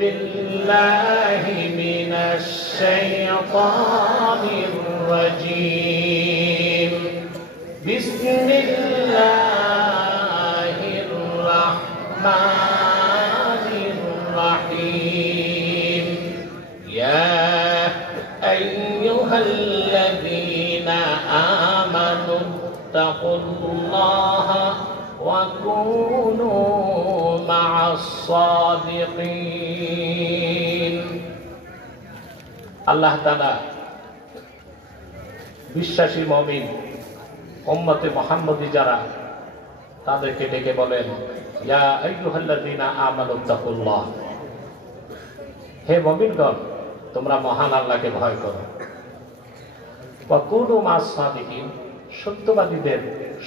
بالله من الشيطان الرجيم بسم الله الرحمن الرحيم يا أيها الذين آمنوا اتقوا الله وكونوا مع الصادقين আল্লাহ তাআলা বিশ্বাসী মুমিন উম্মতে মুহাম্মদী যারা তাদেরকে ডেকে বলেন ইয়া আইয়ুহাল্লাযীনা আমানু তাকুল্লাহ, হে মুমিনগণ তোমরা মহান আল্লাহকে ভয় করো, ওয়া কুনু মা'আস সাদিকিন, সত্যবাদীদের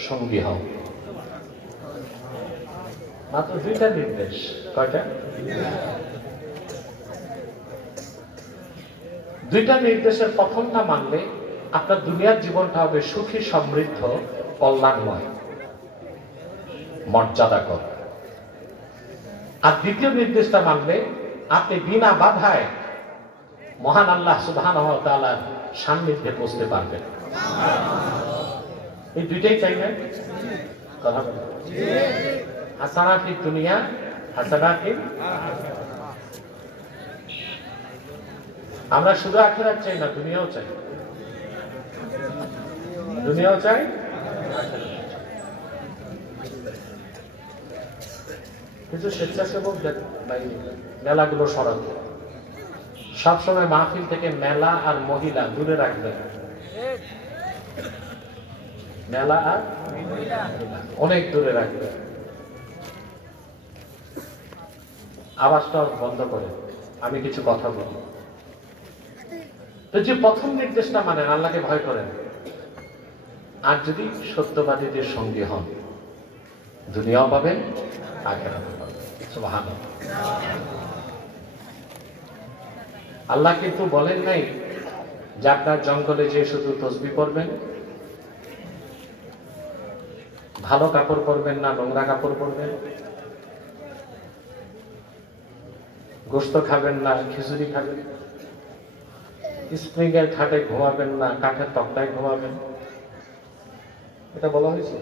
সঙ্গী হও। মাত্র দুইটা নির্দেশ, কয়টা? দুইটা নির্দেশের প্রথমটা মানলে আপনার দুনিয়ার জীবনটা হবে সুখী, সমৃদ্ধ, কল্যাণময়, মর্যাদাকর। আর দ্বিতীয় নির্দেশটা মানলে আপনি বিনা বাধায় মহান আল্লাহ সুবহানাহু ওয়া তাআলার সান্নিধ্যে পৌঁছতে পারবেন। এই দুইটাই চাই না? কথা বলেন। হাসানাতি দুনিয়া হাসানাতি, আমরা শুধু আখিরাত চাই না, দুনিয়াও চাই। দুনিয়াও চাই, কিছু স্বেচ্ছাসেবক মেলাগুলো সরাতে সবসময় মাহফিল থেকে মেলা আর মহিলা দূরে রাখবেন। মেলা আর অনেক দূরে রাখবেন, আওয়াজটা বন্ধ করে আমি কিছু কথা বলি। তো যে প্রথম নির্দেশটা মানেন, আল্লাহকে ভয় করেন, আর যদি সত্যবাদীদের সঙ্গী হন, দুনিয়াও পাবেন, আখিরাতও পাবেন। সুবহানাল্লাহ। আল্লাহ কিন্তু বলেন নাই যে আপনার জঙ্গলে যে শুধু তাসবিহ পড়বেন, ভালো কাপড় পরবেন না, নোংরা কাপড় পরবেন, গোশত খাবেন না, খিচুড়ি খাবেন, স্প্রিং এর খাটে ঘুমাবেন না, কাঠের তক্তায় ঘুমাবেন, এটা বলা হয়েছে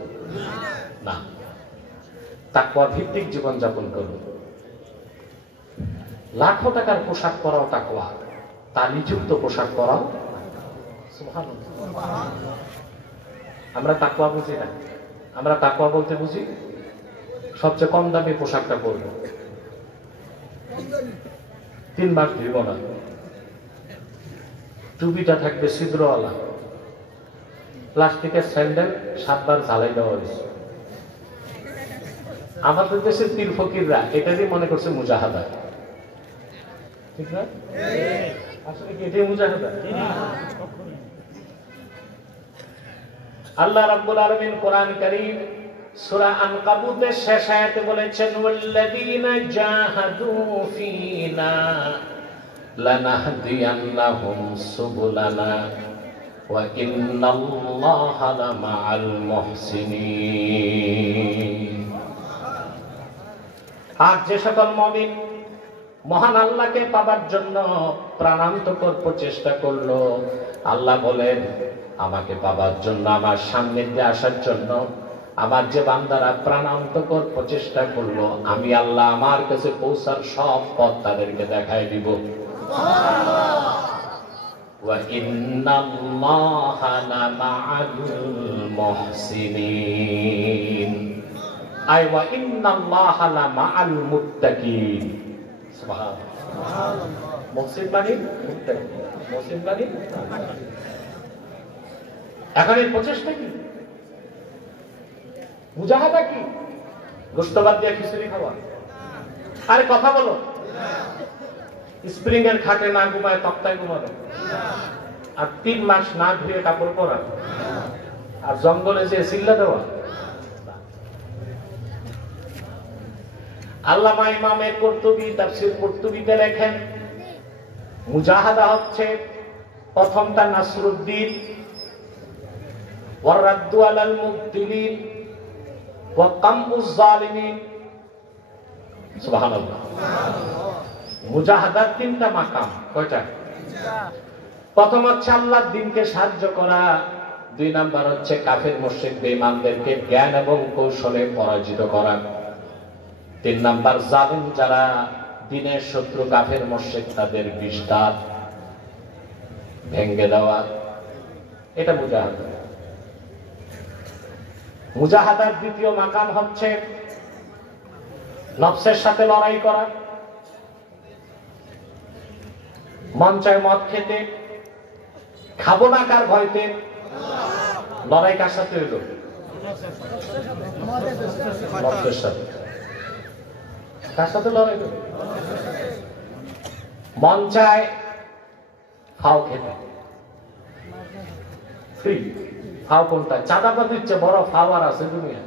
না। তাকওয়া ভিত্তিক জীবন যাপন করুন। লাখো টাকার পোশাক পরাও তাকওয়া, তালিযুক্ত পোশাক পরাও সুবহানাল্লাহ। আমরা তাকওয়া বুঝি না, আমরা তাকওয়া বলতে বুঝি সবচেয়ে কম দামি পোশাকটা পরব, 3 মাস ধুইব না, টুপিটা থাকবে ছিদ্রওয়ালা, প্লাস্টিকের স্যান্ডেল 7 বার ঝালাই দেওয়া হয়েছে। আমাদের দেশের পীর ফকিররা এটাই মনে করছে মুজাহাদা, ঠিক না? আসলে কি এটাই মুজাহাদা? আল্লাহ রাব্বুল আলামিন কোরআন কারীম সূরা আনকাবুতের শেষ আয়াতে বলেছেন ওয়াল্লাযীনা জাহাদু ফীনা লানাহদিয়ান্নাহুম সুবুলানা ওয়া ইন্নাল্লাহা লামাআল মুহসিনিন। আর যে সকল মুমিন মহান আল্লাহকে পাবার জন্য প্রাণান্তকর প্রচেষ্টা করলো, আল্লাহ বলেন আমাকে পাবার জন্য, আমার সান্নিধ্যে আসার জন্য আমার যে বান্দারা প্রাণান্তকর প্রচেষ্টা করলো, আমি আল্লাহ আমার কাছে পৌঁছার সব পথ তাদেরকে দেখাই দিব। ওয়া ইন্নাল্লাহা লামাআল মুহসিনিন, আই ওয়া ইন্নাল্লাহা লামাআল মুত্তাকিন। সুবহানাল্লাহ। মুহসিন মানে মুত্তাকি, মুহসিন মানে এখন এই প্রচেষ্টা কি, মুজাহাদা কি? গোশতবাদ দিয়ে খিচুড়ি খাওয়া? আরে কথা বলো। স্প্রিং এর খাটে না ঘুমায় তক্তায় ঘুমাবে, আর 3 মাস না ধুয়ে কাপড় পরা, আর জঙ্গলে যে চিল্লা দেওয়া। আল্লামা ইমামে কুরতুবী তাফসীর কুরতুবীতে লেখেন মুজাহাদা হচ্ছে প্রথমটা নাসরুদ্দিন ওয়া রাদ্দু আলাল মুবতিলিন ওয়া কামুজ জালিমিন। সুবহানাল্লাহ। মুজাহাদার তিনটা মাকাম। কয়টা? প্রথম হচ্ছে আল্লাহর দ্বীনকে সাহায্য করা, 2 নাম্বার হচ্ছে কাফের মুশরিক বেঈমানদেরকে জ্ঞান এবং কৌশলে পরাজিত করা, 3 নাম্বার জালিম যারা দ্বীনের শত্রু কাফের মুশরিক তাদের বিষ-দাঁত ভেঙে দেওয়া। এটা মুজাহাদা। মুজাহাদার দ্বিতীয় মাকাম হচ্ছে নফসের সাথে লড়াই করা। মন চায় মদ খেতে, খাবো না কার ভয়তে। লড়াই কার সাথে হইল? নফসের সাথে। কার সাথে লড়াই করবে? মন চায় ফাও খেতে, ফ্রি। ফাও কোনটা? চাঁদাবাজির চেয়ে বড় ফাওয়ার আছে দুনিয়া।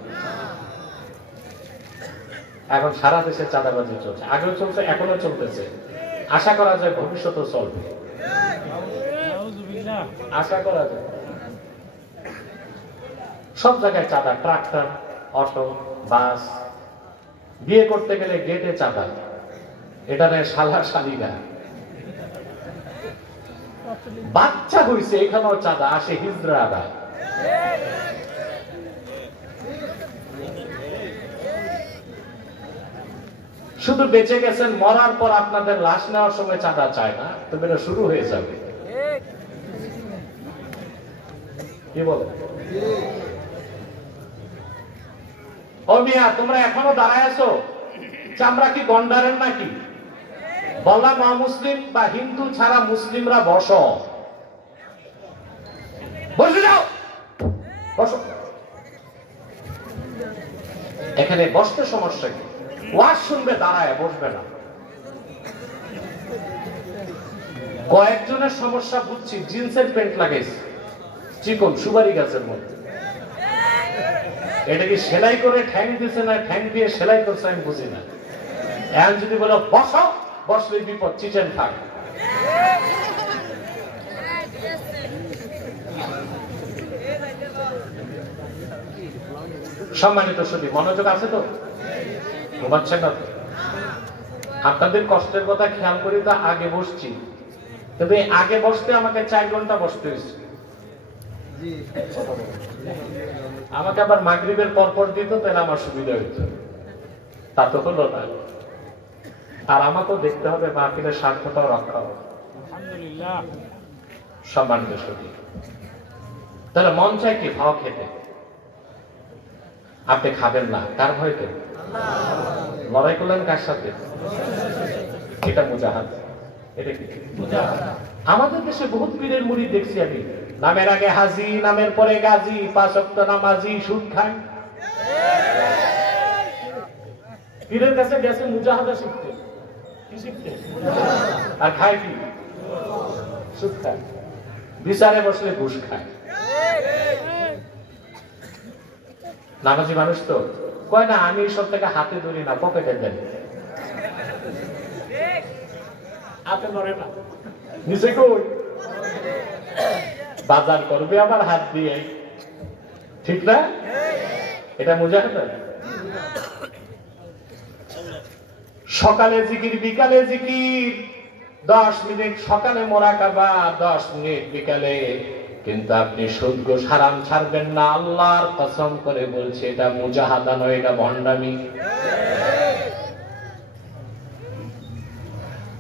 এখন সারা দেশে চাঁদাবাজি চলছে, আগেও চলছে, এখনো চলতেছে, আশা করা যায় ভবিষ্যতেও চলবে। আশা করা যায় সব জায়গায় চাঁদা, ট্রাক্টর, অটো, বাস। বিয়ে করতে গেলে গেটে চাঁদা, এটা নেই শালা শালিরা। বাচ্চা হইছে এখানেও চাঁদা, আসে হিজরা আদায়। শুধু বেঁচে গেছেন, মরার পর আপনাদের লাশ নেওয়ার সময় চাঁদা চায় না, তবে এটা শুরু হয়ে যাবে। কি বলে? ও মিয়া, তোমরা এখনো দাঁড়ায় আছো? চামড়া কি গন্ডারের নাকি? বললাম অমুসলিম বা হিন্দু ছাড়া মুসলিমরা বসো, বসে যাও, বসো। এখানে বসতে সমস্যা কি? ওয়াজ শুনবে, দাঁড়ায়, বসবে না। কয়েকজনের সমস্যা বুঝছি, জিন্সের প্যান্ট লাগাইছে চিকন সুপারি গাছের মধ্যে। এটা কি সেলাই করে ঠ্যাং দিছে না ঠ্যাং দিয়ে সেলাই করছে আমি বুঝি না। এখন যদি বলো বসো, বসলে বিপদ, চিচেন থাক। সম্মানিত সুধী, মনোযোগ আছে তো? ঘুমাচ্ছেন না তো? আপনাদের কষ্টের কথা খেয়াল করি তো আগে বসছি, তবে আগে বসতে আমাকে 4 ঘন্টা বসতে হয়েছে। আমাকে আবার মাগরিবের পরপর দিত, তাহলে আমার সুবিধা হইত, তা তো হলো না। আর আমাকেও দেখতে হবে মাহফিলের স্বার্থটাও রক্ষা হবে। সম্মানিত সুধী, তাহলে মন চায় কি? ফাও খেতে। আপনি খাবেন না, কার ভয়তে? লড়াই করলেন কার সাথে? এটা মুজাহাদ। এটা কি? আমাদের দেশে বহুত পীরের মুরিদ দেখছি আমি, নামের আগে হাজি, নামের পরে গাজী, 5 ওয়াক্ত নামাজি, সুদ খায়। পীরের কাছে গেছে মুজাহাদা শিখতে। কি শিখতে? আর খায় কি? সুদ খায়। বিচারে বসলে ঘুষ খায়। নামাজি মানুষ তো কয় না, আমি সব থেকে হাতে ধরি না, পকেটে দেন। হাতে ধরে না, নিচে কই বাজার করবে আবার হাত দিয়ে, ঠিক না? এটা মুজাহিদ। সকালে জিকির, বিকালে জিকির, 10 মিনিট সকালে মোরাকাবা, 10 মিনিট বিকালে। কিন্তু আপনি সুদ ঘুষ হারাম ছাড়বেন না, আল্লাহর কসম করে বলছে, এটা মুজাহাদা নয়, এটা ভণ্ডামি।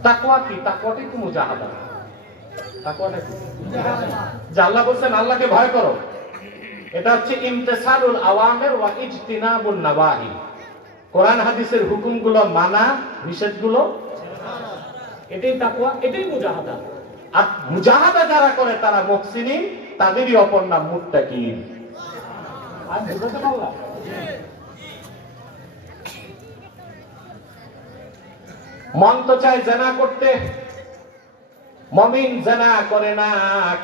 তাকওয়া কি? তাকওয়াটা কি মুজাহাদা? তাকওয়াটা কি? যে আল্লাহ বলছেন আল্লাহকে ভয় করো, এটা হচ্ছে ইমতিসালুল আওয়ামির ওয়া ইজতিনাবুন নাওয়াহি। কোরআন হাদিসের হুকুমগুলো মানা, নিষেধগুলো, এটাই তাকওয়া, এটাই মুজাহাদা। আর মুজাহাদা যারা করে তারা মুহসিনিন, তাদেরই অপর নাম মুত্তাকিন। আর বুঝতে পারলাম? মন তো চায় জেনা করতে, মুমিন জেনা করে না,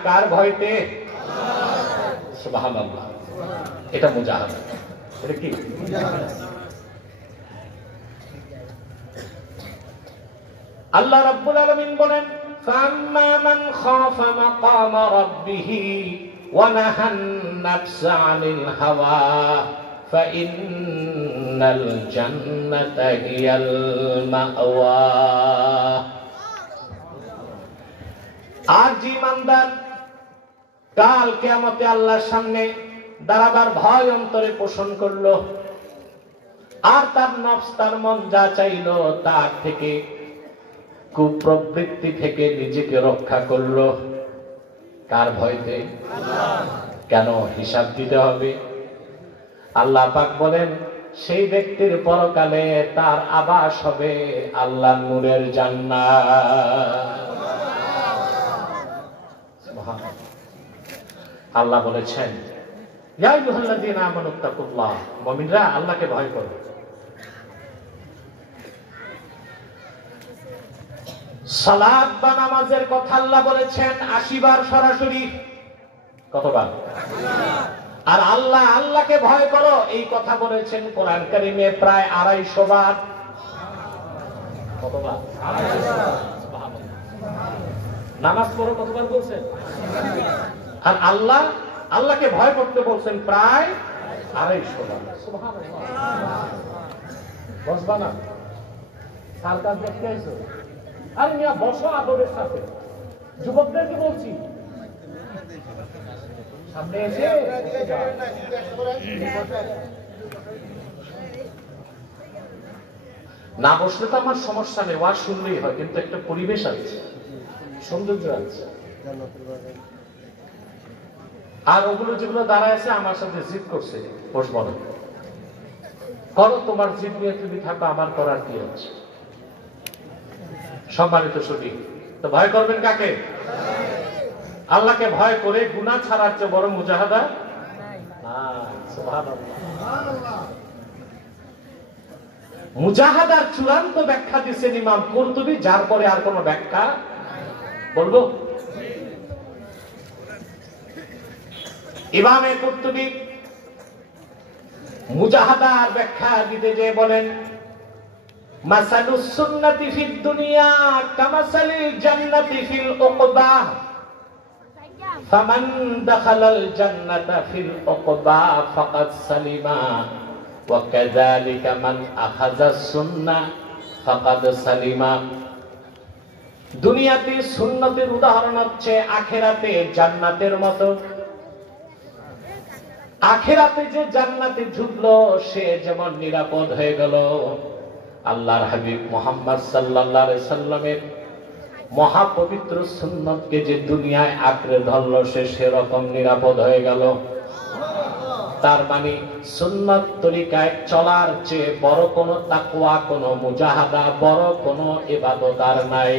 কার ভয়তে? সুবহানাল্লাহ। এটা মুজাহাদা। এটা কি? আল্লাহ রাব্বুল আলামিন বলেন, ফাম্মা মান খাফা মাকাম রাব্বিহি ওয়া নাহান নাফসা আনিল হাওয়া ফাইন্নাল জান্নাতা হিয়াল মাওয়া। যে ঈমানদার কাল কিয়ামতে আল্লাহর সামনে দাঁড়াবার ভয় অন্তরে পোষণ করলো, আর তার নফস তার মন যা চাইলো তার থেকে কুপ্রবৃত্তি থেকে নিজেকে রক্ষা করলো, কার ভয়তে? কেন? হিসাব দিতে হবে। আল্লাহ পাক বলেন সেই ব্যক্তির পরকালে তার আবাস হবে আল্লাহর নূরের জান্নাত। আল্লাহ বলেছেন ইয়া আইয়ুহাল্লাযীনা আমানুত্তাকুল্লাহ, মুমিনরা আল্লাহকে ভয় করো। সালাত বা নামাজের কথা আল্লাহ বলেছেন 80 বার সরাসরি। কতবার? আর আল্লাহকে ভয় করো এই কথা বলেছেন কোরআন কারীমে প্রায় 250 বার। কতবার? 250। নামাজ পড়ো কতবার বলছেন? আর আল্লাহকে ভয় করতে বলছেন প্রায় 250 বার। সুবহানাল্লাহ। বসবা না, সারকার দেখতে আইছো? আরে মিয়া বসো আদরের সাথে। যুবকদেরকে বলছি সামনে এসে না বসলে তো আমার সমস্যা নেই, ওয়াজ শুনলেই হয়, কিন্তু একটা পরিবেশ আছে, সৌন্দর্য আছে। আর ওগুলো যেগুলো দাঁড়ায় আছে আমার সাথে জিদ করছে বসবো না। করো, তোমার জিদ নিয়ে তুমি থাকো, আমার করার কি আছে? সম্মানিত সঠিক তো ভয় করবেন কাকে? আল্লাহকে ভয় করে গুনাহ ছাড়ার চেয়ে বড় মুজাহাদা। মুজাহাদার চূড়ান্ত ব্যাখ্যা দিচ্ছেন ইমাম কুরতুবী, যার পরে আর কোন ব্যাখ্যা বলবো? ইমামে কুরতুবী মুজাহাদার ব্যাখ্যা দিতে যে বলেন মাসালুস সুন্নাতি ফিদ দুনিয়া কামাসালিল জান্নাতি ফিল উকবা ফামান দাখালাল জান্নাতা ফিল উকবা ফাকাদ সালিমা ওয়া কাযালিকা মান আখাযাস সুন্নাহ ফাকাদ সালিমা। দুনিয়াতে সুন্নতের উদাহরণ হচ্ছে আখিরাতে জান্নাতের মতো। আখিরাতে যে জান্নাতে ঢুকলো সে যেমন নিরাপদ হয়ে গেল, আল্লাহর হাবিব মুহাম্মদ সাল্লাল্লাহু আলাইহি সাল্লামের মহাপবিত্র সুন্নতকে যে দুনিয়ায় আঁকড়ে ধরল সে সেরকম নিরাপদ হয়ে গেল। তার মানে সুন্নত তরিকায় চলার চেয়ে বড় কোনো তাকওয়া, কোনো মুজাহাদা, বড় কোনো ইবাদত আর নাই।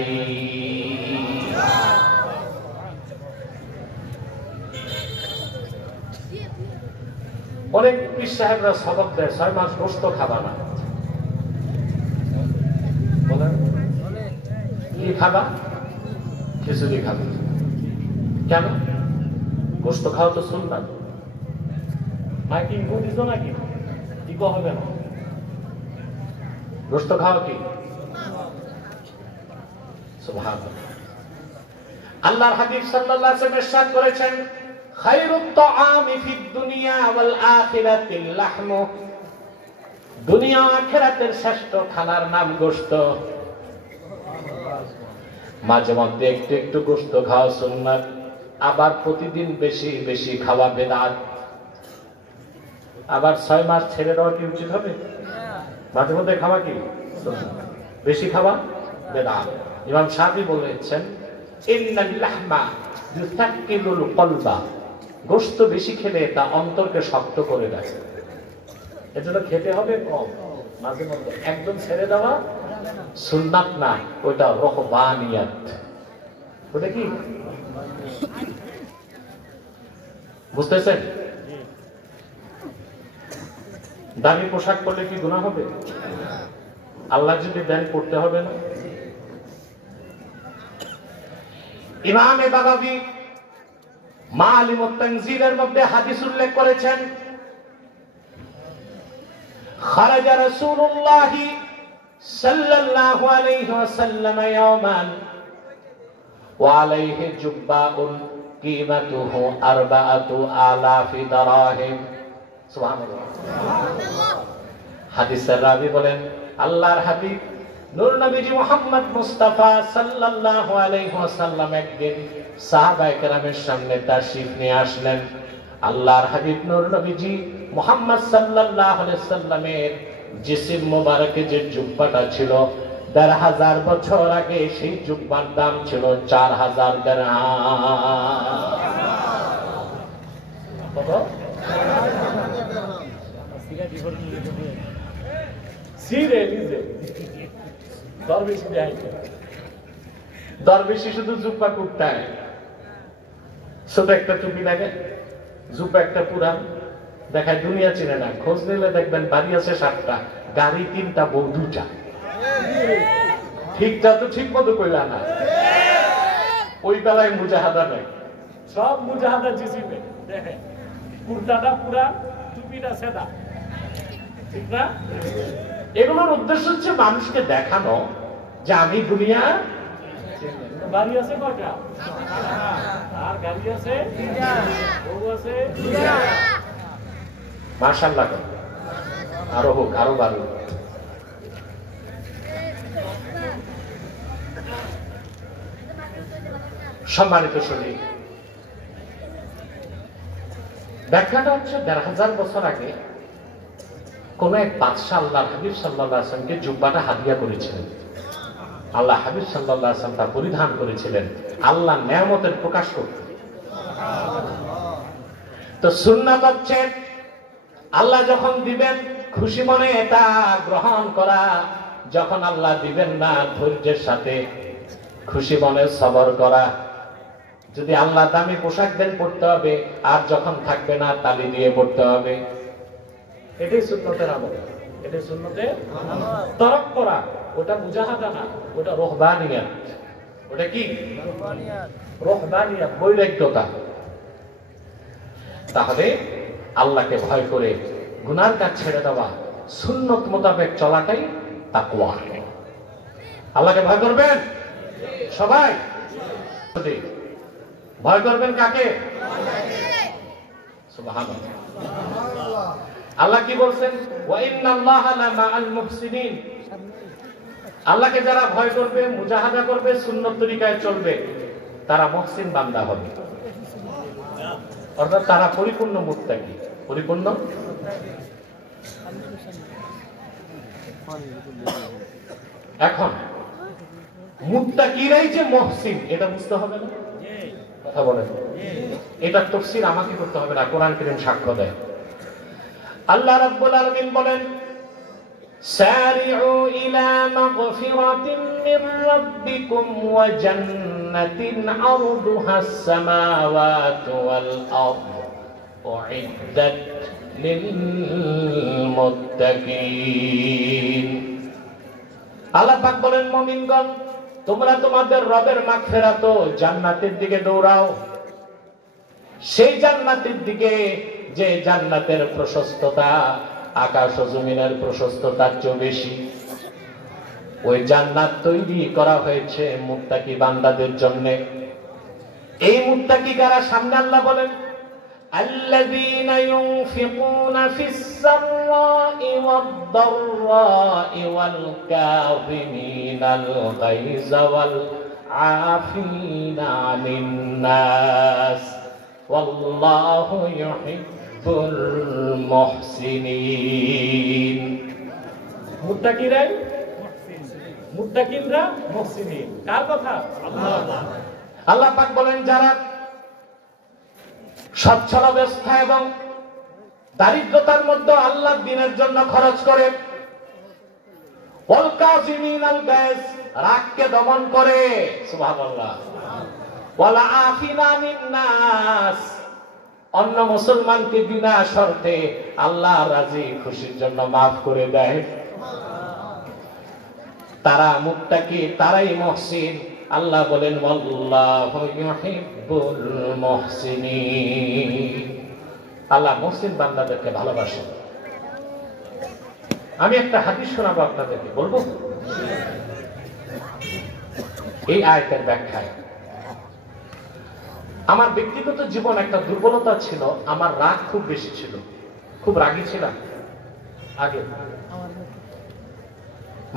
অনেক পীর সাহেবরা সবক দেয় 6 মাস গোশত খাবা না। কি খাবা? খিচুড়ি খাবে। কেন? গোশত খাওয়া তো সুন্নাত। নাকি ইগো দিত নাকি? ইগো হবে না। গোশত খাওয়া কি? সুবহানাল্লাহ। আল্লাহর হাবিব সাল্লাল্লাহু আলাইহি ওয়াসাল্লাম ইরশাদ করেছেন খায়রুত তাআমি ফিদ দুনিয়া ওয়াল আখিরাতিল লাহমু। দুনিয়া আখিরাতের শ্রেষ্ঠ খানার নাম গোশত। মাঝে মধ্যে একটু একটু গোশত খাওয়া সুন্নাত, আবার প্রতিদিন বেশি বেশি খাওয়া বিদআত। আবার 6 মাস ছেড়ে দেওয়া কি উচিত হবে? মাঝে মধ্যে খাওয়া কি সুন্নাত, বেশি খাওয়া বিদআত। ইমাম শাফি বলেছেন ইন্নাল লাহমা ইউসাক্কিলুল কলবা। গোশত বেশি খেলে তা অন্তরকে শক্ত করে দেয়, এজন্য খেতে হবে কম, মাঝে মধ্যে। একদম ছেড়ে দেওয়া সুন্নাত না, ওটা রহবানিয়াত। ওটা কি বুঝতেছেন? দামি পোশাক পরলে কি গুনাহ হবে? আল্লাহ যদি দেন পড়তে হবে না? ইমামে বাগাবী মাআলিমুত তানজিলের মধ্যে হাদিস উল্লেখ করেছেন খারাজা রাসূলুল্লাহ সাল্লাল্লাহু আলাইহি ওয়াসাল্লাম ইয়াওমান ওয়া আলাইহি জুব্বাউন কিমাতুহু 4000 দিরহাম। সুবহানাল্লাহ। হাদিসের রাবী বলেন আল্লাহর হাবিব নূর নবীজি মুহাম্মদ মুস্তাফা সাল্লাল্লাহু আলাইহি ওয়াসাল্লাম একদিন সাহাবায়ে কেরামের সামনে তাশরীফ নিয়ে আসলেন। আল্লাহর হাবিব নূর নবীজি মুহাম্মদ সাল্লাল্লাহু আলাইহি সাল্লামের জিসিম মোবারকে যে জুব্বাটা ছিল ১৫০০ বছর আগে সেই জুব্বার দাম ছিল ৪০০০ দিরহাম। দরবেশি শুধু জুব্বা কুর্তায়, ছোট একটা টুপি লাগে, জুব্বা একটা পুরান, দেখায় দুনিয়া চিনে না। খোঁজ নিলে দেখবেন বাড়ি আছে ৭টা, গাড়ি ৩টা, বউ ২টা। ঠিকটা তো ঠিক মতো কইলা না, ওই বেলায় মুজাহাদা নাই, সব মুজাহাদা জিসিমে। দেখেন কুর্তাটা পুরান, টুপিটা সেদা, ঠিক না? এগুলোর উদ্দেশ্য হচ্ছে মানুষকে দেখানো যে আমি দুনিয়া। বাড়ি আছে কয়টা? আর গাড়ি আছে, বউ আছে। মাশাআল্লাহ, আরো হোক, আরো বাড়ুক। সম্মানিত শরীর, ব্যাখ্যাটা হচ্ছে ১৫০০ বছর আগে কোন এক বাদশা আল্লাহ হাবিব সাল্লাল্লাহু আলাইহি ওয়াসাল্লামকে জুব্বাটা হাদিয়া করেছিলেন। আল্লাহ হাবিব সাল্লাল্লাহু আলাইহি ওয়াসাল্লাম তা পরিধান করেছিলেন আল্লাহ নেয়ামতের প্রকাশ করতে। তো সুন্নাত হচ্ছে আল্লাহ যখন দিবেন খুশি মনে এটা গ্রহণ করা, যখন আল্লাহ দিবেন না ধৈর্যের সাথে খুশি মনে সবর করা। যদি আল্লাহ দামি পোশাক দেন পড়তে হবে, আর যখন থাকবে না তালি দিয়ে পড়তে হবে। এটাই সুন্নতের আমল, এটাই সুন্নতের তরক করা। ওটা মুজাহাদা না, ওটা রহবানিয়াত। ওটা কি? রহবানিয়াত, বৈরাগ্যতা। তাহলে আল্লাহকে ভয় করে গুনার কাজ ছেড়ে দেওয়া, সুন্নত মোতাবেক চলাটাই তাকওয়া। আল্লাহকে ভয় করবেন সবাই। ভয় করবেন কাকে? সুবহানাল্লাহ। আল্লাহ কি বলছেন? ওয়া ইন্নাল্লাহা লামাআল মুহসিনিন। আল্লাহকে যারা ভয় করবে, মুজাহাদা করবে, সুন্নত তরিকায় চলবে, তারা মুহসিন বান্দা হবে, অর্থাৎ তারা পরিপূর্ণ মুত্তাকি। পরিপূর্ণ এখন মুত্তাকিরাই যে মুহসিন এটা বুঝতে হবে না? কথা বলেন, এটা তাফসীর আমাকে করতে হবে না, কোরআন কারীম সাক্ষ্য দেয়। আল্লাহ রাব্বুল আলামিন বলেন, সারি'ু ইলা মাগফিরাতিন মির রাব্বিকুম ওয়া জান্নাতিন আরদুহাস সামাওয়াতু ওয়াল আরদ উ'ইদ্দাত লিল মুত্তাকিন। আল্লাহ পাক বলেন, মুমিনগণ তোমরা তোমাদের রবের মাগফিরাত ও জান্নাতের দিকে দৌড়াও। সেই জান্নাতের দিকে যে জান্নাতের প্রশস্ততা আকাশ ও জমিনের প্রশস্ততার চেয়ে বেশি। ওই জান্নাত তৈরি করা হয়েছে মুত্তাকি বান্দাদের জন্য। এই মুত্তাকি কারা? সামনে আল্লাহ বলেন, আল্লাযীনা ইউনফিকুনা ফিস সাররাই ওয়াদ দাররাই ওয়াল কাযিমিনাল গায়যা ওয়াল আফিনা আনিন নাস ওয়াল্লাহু ইউহিব্বুল মুহসিনিন। মুত্তাকিরা মুত্তাকিনরা মুহসিনিন। কার কথা? আল্লাহ। আল্লাহ পাক বলেন, যারা সচ্ছল অবস্থা এবং দারিদ্রতার মধ্যে আল্লাহর দ্বীনের জন্য খরচ করে, ওয়াল কাযিমিনাল গায়জ, রাগকে দমন করে, সুবহানাল্লাহ, ওয়াল আফিনা আনিন নাস, অন্য মুসলমানকে বিনা শর্তে আল্লাহ রাজি খুশির জন্য মাফ করে দেয়, তারা মুত্তাকি, তারাই মুহসিন। আল্লাহ বলেন, আল্লাহু ইউহিব্বুল মুহসিনিন। আল্লাহ মুহসিন বান্দাদেরকে ভালোবাসেন। আমি একটা হাদিস শোনাবো আপনাদেরকে, বলবো এই আয়াতের ব্যাখ্যায়। আমার ব্যক্তিগত জীবন একটা দুর্বলতা ছিল, আমার রাগ খুব বেশি ছিল, খুব রাগী ছিলাম আগে।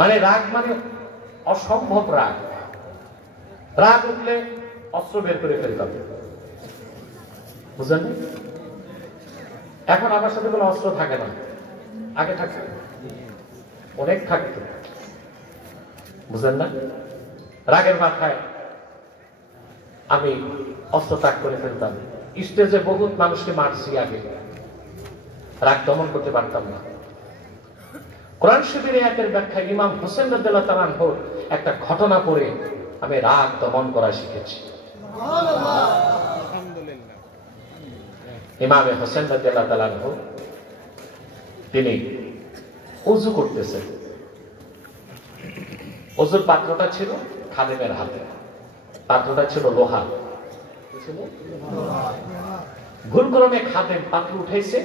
মানে রাগ মানে অসম্ভব রাগ। রাগ উঠলে অস্ত্র বের করে ফেলতাম, বুঝলেন? এখন আমার সাথে কোনো অস্ত্র থাকে না, আগে থাকতো, অনেক থাকতো, বুঝলেন না? রাগের মাথায় আমি অস্ত্র ত্যাগ করে ফেলতাম। স্টেজে বহুত মানুষকে মারছি আগে, রাগ দমন করতে পারতাম না। কোরআন শরীফের আয়াতের ব্যাখ্যায় ইমাম হোসেন রাদিয়াল্লাহু তাআলা আনহুর একটা ঘটনা পড়ে আমি রাগ দমন করা শিখেছি। ইমাম হোসেন রাদিয়াল্লাহু তাআলা আনহু তিনি ওযু করতেছেন, ওযুর পাত্রটা ছিল খাদেমের হাতে, পাত্রটা ছিল লোহা। ভুলক্রমে খাদেম পাত্র উঠাইছে,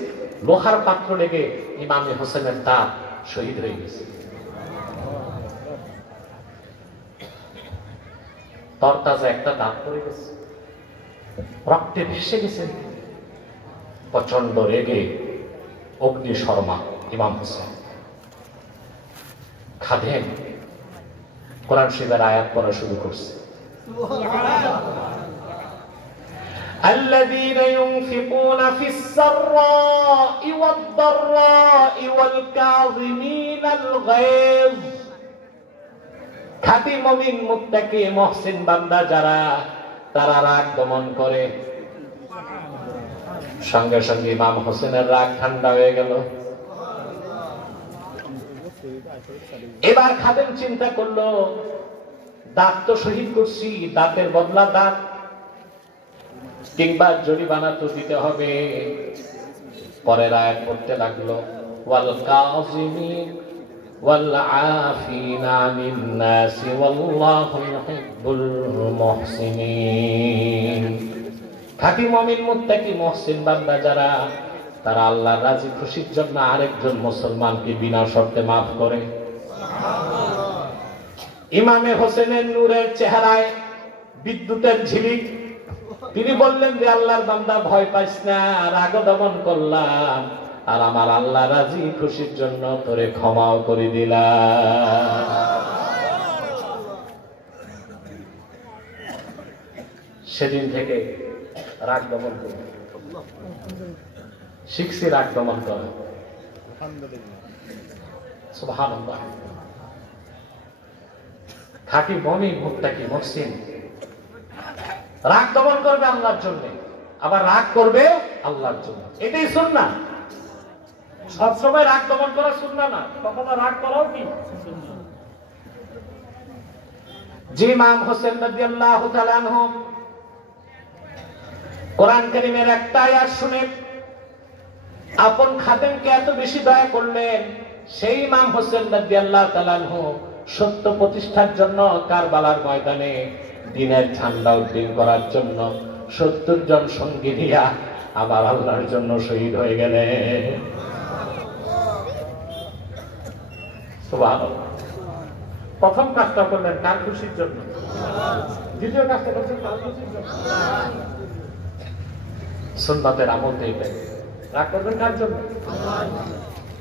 লোহার পাত্র লেগে ইমাম হোসেনের দাঁত শহীদ হয়ে গেছে। তরতাজা একটা দাঁত পড়ে গেছে, রক্তে ভেসে গেছে। প্রচন্ড রেগে অগ্নি শর্মা ইমাম হোসেন। খাদেম কোরআন শরীফের আয়াত পড়া শুরু করছে, الذين ينفقون في السراء والضراء والكاظمين الغيظ। খাঁটি মুমিন মুত্তাকি মুহসিন বান্দা যারা, তারা রাগ দমন করে। সঙ্গে সঙ্গে ইমাম হোসেনের রাগ ঠান্ডা হয়ে গেল। এবার খাদেম চিন্তা করলো, দাঁত তো শহীদ করছি, দাঁতের বদলা দাঁত, কিংবা জরিমানা তো দিতে হবে। পরের আয়াত পড়তে লাগলো, ওয়াল কাযিমিন ওয়াল আফিনা আনিন নাস ওয়াল্লাহু ইউহিব্বুল মুহসিনিন। খাঁটি মুমিন মুত্তাকি মুহসিন বান্দা যারা, তারা আল্লাহর রাজি খুশির জন্য আরেকজন মুসলমানকে বিনা শর্তে মাফ করে। ইমামে হোসেনের নূরের চেহারায় বিদ্যুতের ঝিলিক। তিনি বললেন যে আল্লাহর বান্দা ভয় পাইস না, রাগ দমন করলাম, আর আমার আল্লাহ রাজি খুশির জন্য তোরে ক্ষমাও করে দিলাম। সেদিন থেকে রাগ দমন করি, শিখছি রাগ দমন করা। সুবহানাল্লাহ। খাঁটি মুমিন মুত্তাকি মুহসিন রাগ দমন করবে আল্লাহর জন্য, আবার রাগ করবে আল্লাহর জন্য, এটাই সুন্নাহ। সবসময় রাগ দমন করা সুন্নাহ না, কখনো রাগ করাও কি সুন্নাহ। যে ইমাম হোসেন রাদিয়াল্লাহু তাআলা আনহু কোরআন কারীমের একটা আয়াত শুনে আপন খাদেমকে এত বেশি দয়া করলেন, সেই ইমাম হোসেন রাদিয়াল্লাহু তাআলা আনহু সত্য প্রতিষ্ঠার জন্য কারবালার ময়দানে দিনের ঝান্ডা উড্ডীন করার জন্য 70 জন সঙ্গী নিয়ে আবার আল্লাহর জন্য শহীদ হয়ে গেলেন। সুবহানাল্লাহ। প্রথম কাজটা করলেন কার খুশির জন্য, দ্বিতীয় কাজটা করলেন কার খুশির জন্য। সুন্নাতের আমল দেখবেন, রাগ করবেন কার জন্য,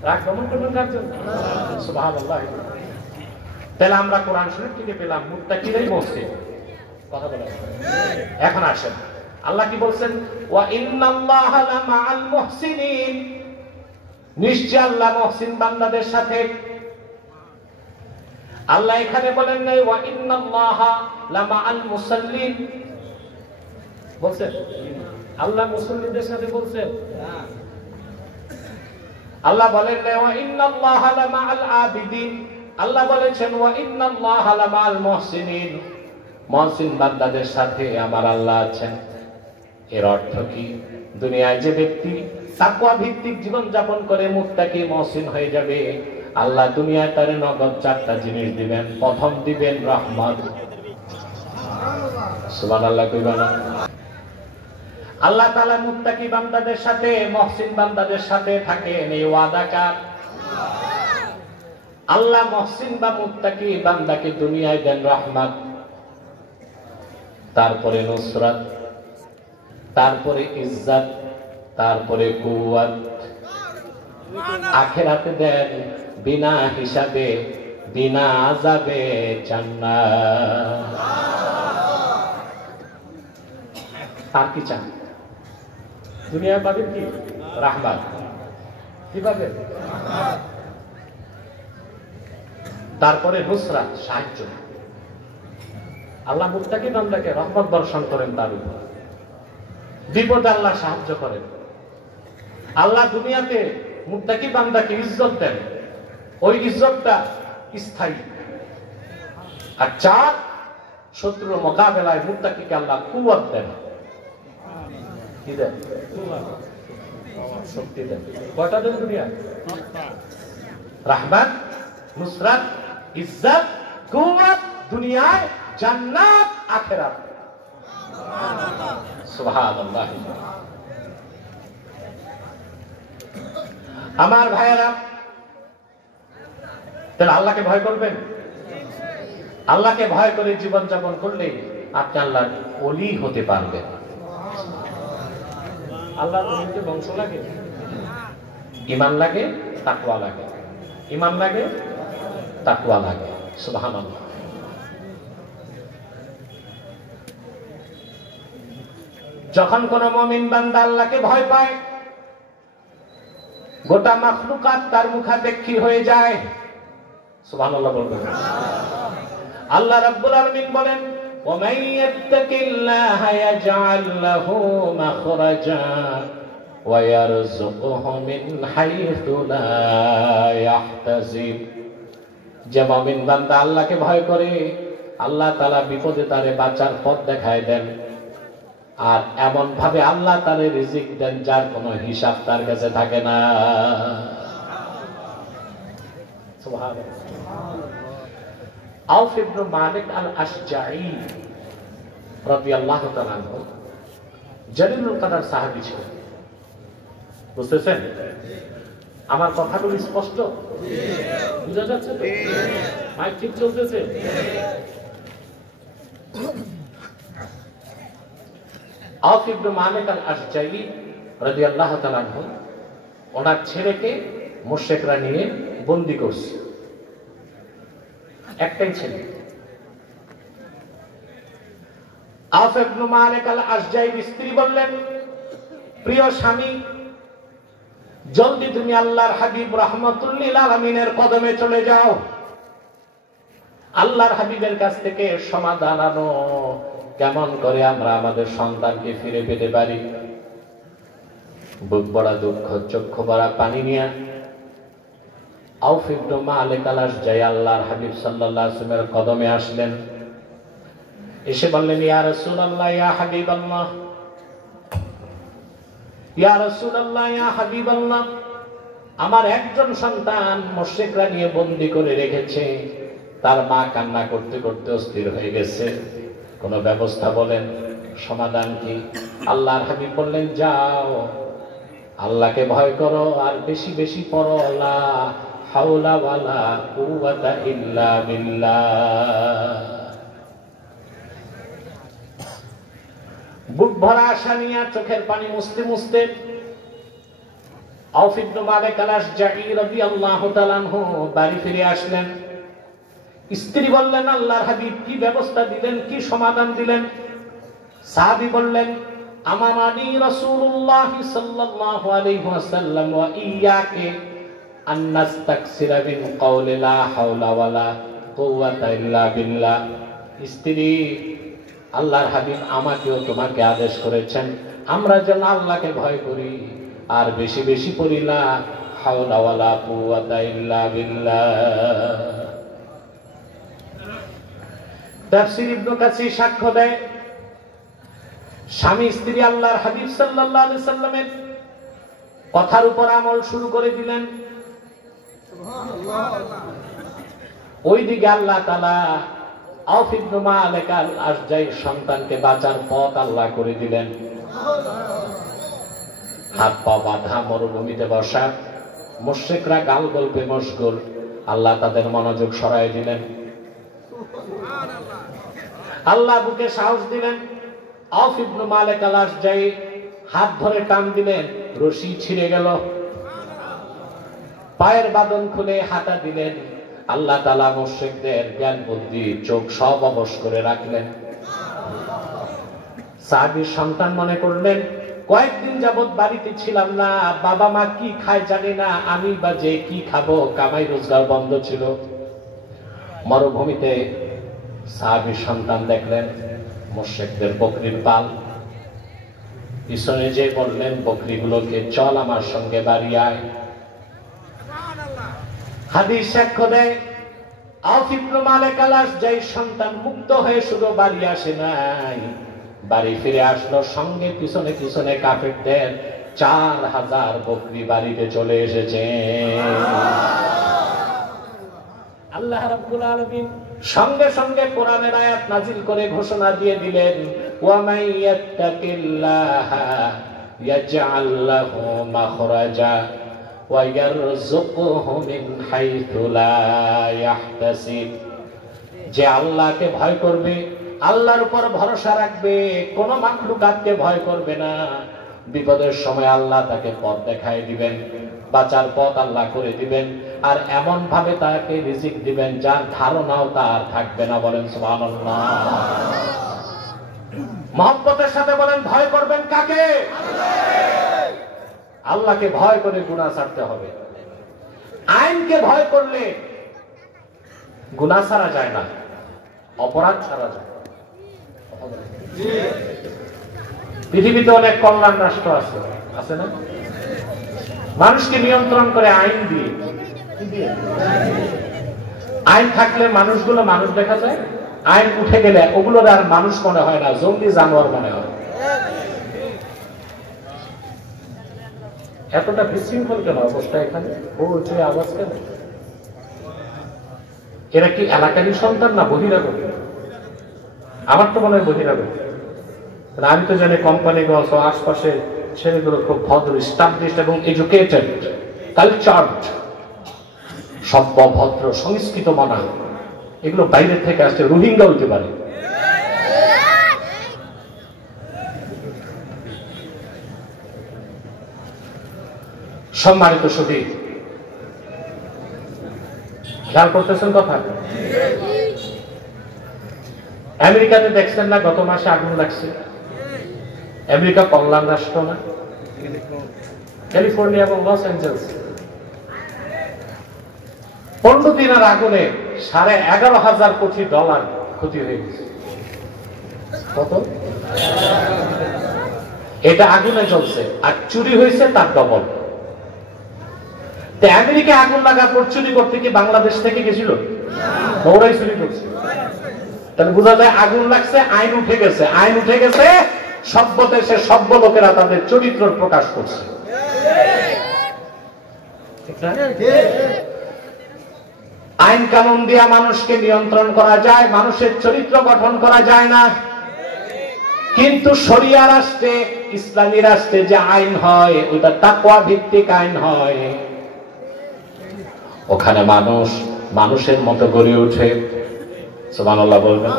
রাগ দমন করবেন কার জন্য। সুবহানাল্লাহ। তাহলে আমরা কোরআন শরীফ থেকে পেলাম মুত্তাকিরাই মুহসিন। কথা বলেন। এখন আসেন, আল্লাহ কি বলছেন? ওয়া ইন্নাল্লাহা লামাআল মুহসিনিন। নিশ্চয় আল্লাহ মুহসিন বান্দাদের সাথে। আল্লাহ এখানে বলেন নাই ওয়া ইন্নাল্লাহা লামাআল মুসাল্লিন বলছেন? আল্লাহ মুসল্লিদের সাথে বলছেন? আল্লাহ বলেন নাই ওয়া ইন্নাল্লাহা লামাআল আবিদিন। আল্লাহ বলেছেন ওয়া ইন্নাল্লাহা লামাআল মুহসিনিন। মুহসিন বান্দাদের সাথে আমার আল্লাহ আছেন। এর অর্থ কি? দুনিয়ায় যে ব্যক্তি তাকওয়া ভিত্তিক জীবন যাপন করে মুত্তাকি মুহসিন হয়ে যাবে, আল্লাহ দুনিয়ায় তারে নগদ 4টা জিনিস দিবেন। প্রথম দিবেন রহমত। সুবহানাল্লাহ কইবানা। আল্লাহ তাআলা মুত্তাকি বান্দাদের সাথে মুহসিন বান্দাদের সাথে থাকেন, এই ওয়াদা কার? আল্লাহ মুহসিন বা মুত্তাকি বান্দাকে দুনিয়ায় দেন রহমত, তারপরে নুসরাত, তারপরে ইজ্জত, তারপরে কুওয়াত। আখিরাতে দেন বিনা হিসাবে বিনা আযাবে জান্নাত। আর কি চান? দুনিয়া পাবেন কি? রাহমাত। কি পাবেন? তারপরে নুসরাত, সাহায্য। আল্লাহ মুত্তাকি বান্দাকে রহমত বর্ষণ করেন তার উপর, বিপদে আল্লাহ সাহায্য করেন। আল্লাহ দুনিয়াতে মুত্তাকি বান্দাকে ইজ্জত দেন, ওই ইজ্জতটা স্থায়ী। আর চার, শত্রুর মোকাবেলায় মুত্তাকিকে আল্লাহ কুওয়াত দেন। কি দেন? শক্তি দেন। কয়টা দেন দুনিয়া? রাহমাত, নুসরাত, ইজ্জত, কুওয়াত, দুনিয়ায় জান্নাত, আখিরাত। সুবহানাল্লাহ। আমার ভাইয়েরা, তাহলে আল্লাহকে ভয় করবেন। আল্লাহকে ভয় করে জীবন যাপন করলে আপনি আল্লাহর ওলি হতে পারবেন। আল্লাহর ওলিতে বংশ লাগে, ঈমান লাগে, তাকওয়া লাগে। ঈমান লাগে, তাকওয়া লাগে। সুবহানাল্লাহ। যখন কোন মুমিন বান্দা আল্লাহকে ভয় পায়, গোটা মাখলুকাত তার মুখাপেক্ষী হয়ে যায়। সুবহানাল্লাহ বলবেন। আল্লাহ রাব্বুল আলামিন বলেন, ওয়া মান ইয়াত্তাকিল্লাহা ইয়াজআল লাহু মাখরাজা ওয়া ইয়ারযুকহু মিন হাইথু লা ইয়াহতাসিব। যে মুমিন বান্দা আল্লাহকে ভয় করে, আল্লাহ তাআলা বিপদে তারে বাঁচার পথ দেখায় দেন। আর এমন ভাবে আল্লাহ তারে রিজিক দেন যার কোনো হিসাব তার কাছে থাকে না। সুবহানাল্লাহ। আউফ ইবনে মালিক আল আশজাঈ রাদিয়াল্লাহু তাআলা আনহু জলিলুল কদর সাহাবী ছিলেন। বুঝতেছেন আমার কথাগুলো স্পষ্ট? বুঝা যাচ্ছে তো? মাইক ঠিক চলতেছে? আউফ ইবনে মালিক আল আশজাঈ রাদিয়াল্লাহু তাআলা আনহু ওনার ছেলেকে মুশরিকরা নিয়ে বন্দী করছে। একটাই ছেলে। আউফ ইবনে মালিক আল আশজাঈর স্ত্রী বললেন, প্রিয় স্বামী, জলদি তুমি আল্লাহর হাবিব রাহমাতুল লিল আলামিনের কদমে চলে যাও। আল্লাহর হাবিবের কাছ থেকে সমাধান আনো, কেমন করে আমরা আমাদের সন্তানকে ফিরে পেতে পারি। বুক ভরা দুঃখ, চক্ষু ভরা পানি নিয়ে আউফ ইবনে মালিক আল আশজাঈ আল্লাহর হাবিব সাল্লাল্লাহু আলাইহি ওয়াসাল্লামের কদমে আসলেন। এসে বললেন, ইয়া রাসূলুল্লাহ, ইয়া হাবিবাল্লাহ, ইয়া রাসূলুল্লাহ, ইয়া হাবিবাল্লাহ, আমার একজন সন্তান মুশরিকরা নিয়ে বন্দী করে রেখেছে। তার মা কান্না করতে করতে অস্থির হয়ে গেছে। কোন ব্যবস্থা বলেন, সমাধান কি? আল্লাহর হাবিব বললেন, যাও আল্লাহকে ভয় করো আর বেশি বেশি পড়ো লা হাওলা ওয়ালা কুওয়াতা ইল্লা বিল্লাহ। বুক ভরা আশা নিয়ে চোখের পানি মুছতে মুছতে আউফ ইবনে মালিক আল আশজাঈ রাদিয়াল্লাহু তাআলা আনহু বাড়ি ফিরে আসলেন। স্ত্রী বললেন, আল্লাহর হাবিব কি ব্যবস্থা দিলেন, কি সমাধান দিলেন? সাহাবী বললেন, আমারানি রাসূলুল্লাহ সাল্লাল্লাহু আলাইহি ওয়াসাল্লাম ওয়া ইয়াকে আন নাস্তাকসিরা বিন কাওলি লা হাওলা ওয়ালা কুওয়াতা ইল্লা বিল্লাহ। স্ত্রী, আল্লাহর হাবিব আমাকেও তোমাকে আদেশ করেছেন আমরা যেন আল্লাহকে ভয় করি আর বেশি বেশি পড়ি লা হাওলা ওয়ালা কুওয়াতা ইল্লা বিল্লাহ। তাফসীর ইবনে কাসীর সাক্ষ্য দেয়, স্বামী স্ত্রী আল্লাহর হাবিব সাল্লাল্লাহু আলাইহি সাল্লামের কথার উপর আমল শুরু করে দিলেন। ওইদিকে আল্লাহ তাআলা আউফ ইবনে মালিক আল আশজাঈর সন্তানকে বাঁচার পথ আল্লাহ করে দিলেন। হাত পা বাঁধা মরুভূমিতে বসা, মুশরিকরা গাল গল্পে মশগুল, আল্লাহ তাদের মনোযোগ সরায় দিলেন। আল্লাহ বুকে সাহস দিলেন। আউফ ইবনে মালিক আল আশজাঈ হাত ধরে টান দিলেন, রশি ছিঁড়ে গেল। পায়ের বাঁধন খুলে হাঁটা দিলেন, আল্লাহ তাআলা মুশরিকদের জ্ঞান বুদ্ধি চোখ সব অবশ করে রাখলেন। সাহাবীর সন্তান মনে করলেন, কয়েকদিন যাবত বাড়িতে ছিলাম না, বাবা মা কি খায় জানি না, আমি বা যে কি খাবো, কামাই রোজগার বন্ধ ছিল। মরুভূমিতে সাহাবীর সন্তান দেখলেন মুশরিকদের বকরির পাল। পিছনে যে বললেন বকরিগুলোকে, চল আমার সঙ্গে বাড়ি আয়। হাদিস সাক্ষ্য দেয়, আউফ ইবনে মালিক আল-আশজাই সন্তান মুক্ত হয়ে শুধু বাড়ি আসে নাই, বাড়ি ফিরে আসলো, সঙ্গে পিছনে পিছনে কাফেরদের 4000 বকরি বাড়িতে চলে এসেছে। আল্লাহ রাব্বুল আলামিন সঙ্গে সঙ্গে কোরআনের আয়াত নাজিল করে ঘোষণা দিয়ে দিলেন, ওয়া মান ইয়াত্তাকিল্লাহা ইয়াজআল লাহু মাখরাজা ওয়া ইয়ারযুকহু মিন হাইথু লা ইয়াহতাসিব। যে আল্লাহকে ভয় করবে, আল্লাহর উপর ভরসা রাখবে, কোন মাখলুকাতকে ভয় করবে না, বিপদের সময় আল্লাহ তাকে পথ দেখায় দিবেন, বাঁচার পথ আল্লাহ করে দিবেন, আর এমন ভাবে তাকে রিজিক দিবেন যার ধারণাও তার থাকবে না। বলেন সুবহানাল্লাহ। মহব্বতের সাথে বলেন, ভয় করবেন কাকে? আল্লাহকে ভয় করে গুনাহ ছাড়তে হবে। আইনকে ভয় করলে গুনাহ ছাড়া যায় না, অপরাধ ছাড়া যায়। পৃথিবীতে অনেক কল্যাণ রাষ্ট্র আছে, আছে না? মানুষকে নিয়ন্ত্রণ করে আইন দিয়ে। আইন থাকলে মানুষগুলো মানুষ দেখা যায়, আইন উঠে গেলে ওগুলোর আর মানুষ মনে হয় না, জঙ্গলি জানোয়ার মনে হয়। এতটা বিশৃঙ্খল কেন অবস্থা এখানে? ও যে আওয়াজ কেন? এরা কি এলাকারই সন্তান না বহিরাগত? আমার তো মনে হয় বহিরাগত। আমি তো জানি কোম্পানিগঞ্জ আশপাশে ছেলেগুলো খুব ভদ্র, স্টাবলিশড এবং এডুকেটেড, কালচার্ড, সভ্য, ভদ্র, সংস্কৃত মানা। এগুলো বাইরের থেকে আসছে, রোহিঙ্গা হইতে পারে। সম্মানিত সুধী, খেয়াল করতেছেন কথা? আমেরিকাতে দেখছেন না গত মাসে আগুন লাগছে? আমেরিকা কল্যাণ রাষ্ট্র না? ক্যালিফোর্নিয়া এবং লস অ্যাঞ্জেলস 15 দিনের আগুনে $11,500 কোটি ক্ষতি হয়ে গেছে। কত? এটা আগুনে জ্বলছে, আর চুরি হয়েছে তার ডবল। আমেরিকা আগুন লাগার পর চুরি করতে কি বাংলাদেশ থেকে গেছিল? ওরাই চুরি করছে। তাহলে বোঝা যায় আগুন লাগছে, আইন উঠে গেছে। আইন উঠে গেছে, সভ্য দেশে সভ্য লোকেরা তাদের চরিত্র প্রকাশ করছে। আইন কানুন দিয়া মানুষকে নিয়ন্ত্রণ করা যায়, মানুষের চরিত্র গঠন করা যায় না। কিন্তু শরিয়া রাষ্ট্রে, ইসলামী রাষ্ট্রে যে আইন হয়, ওটা তাকওয়া ভিত্তিক আইন হয়। ওখানে মানুষ মানুষের মতো গড়ে ওঠে। সুবহানাল্লাহ বলবেন।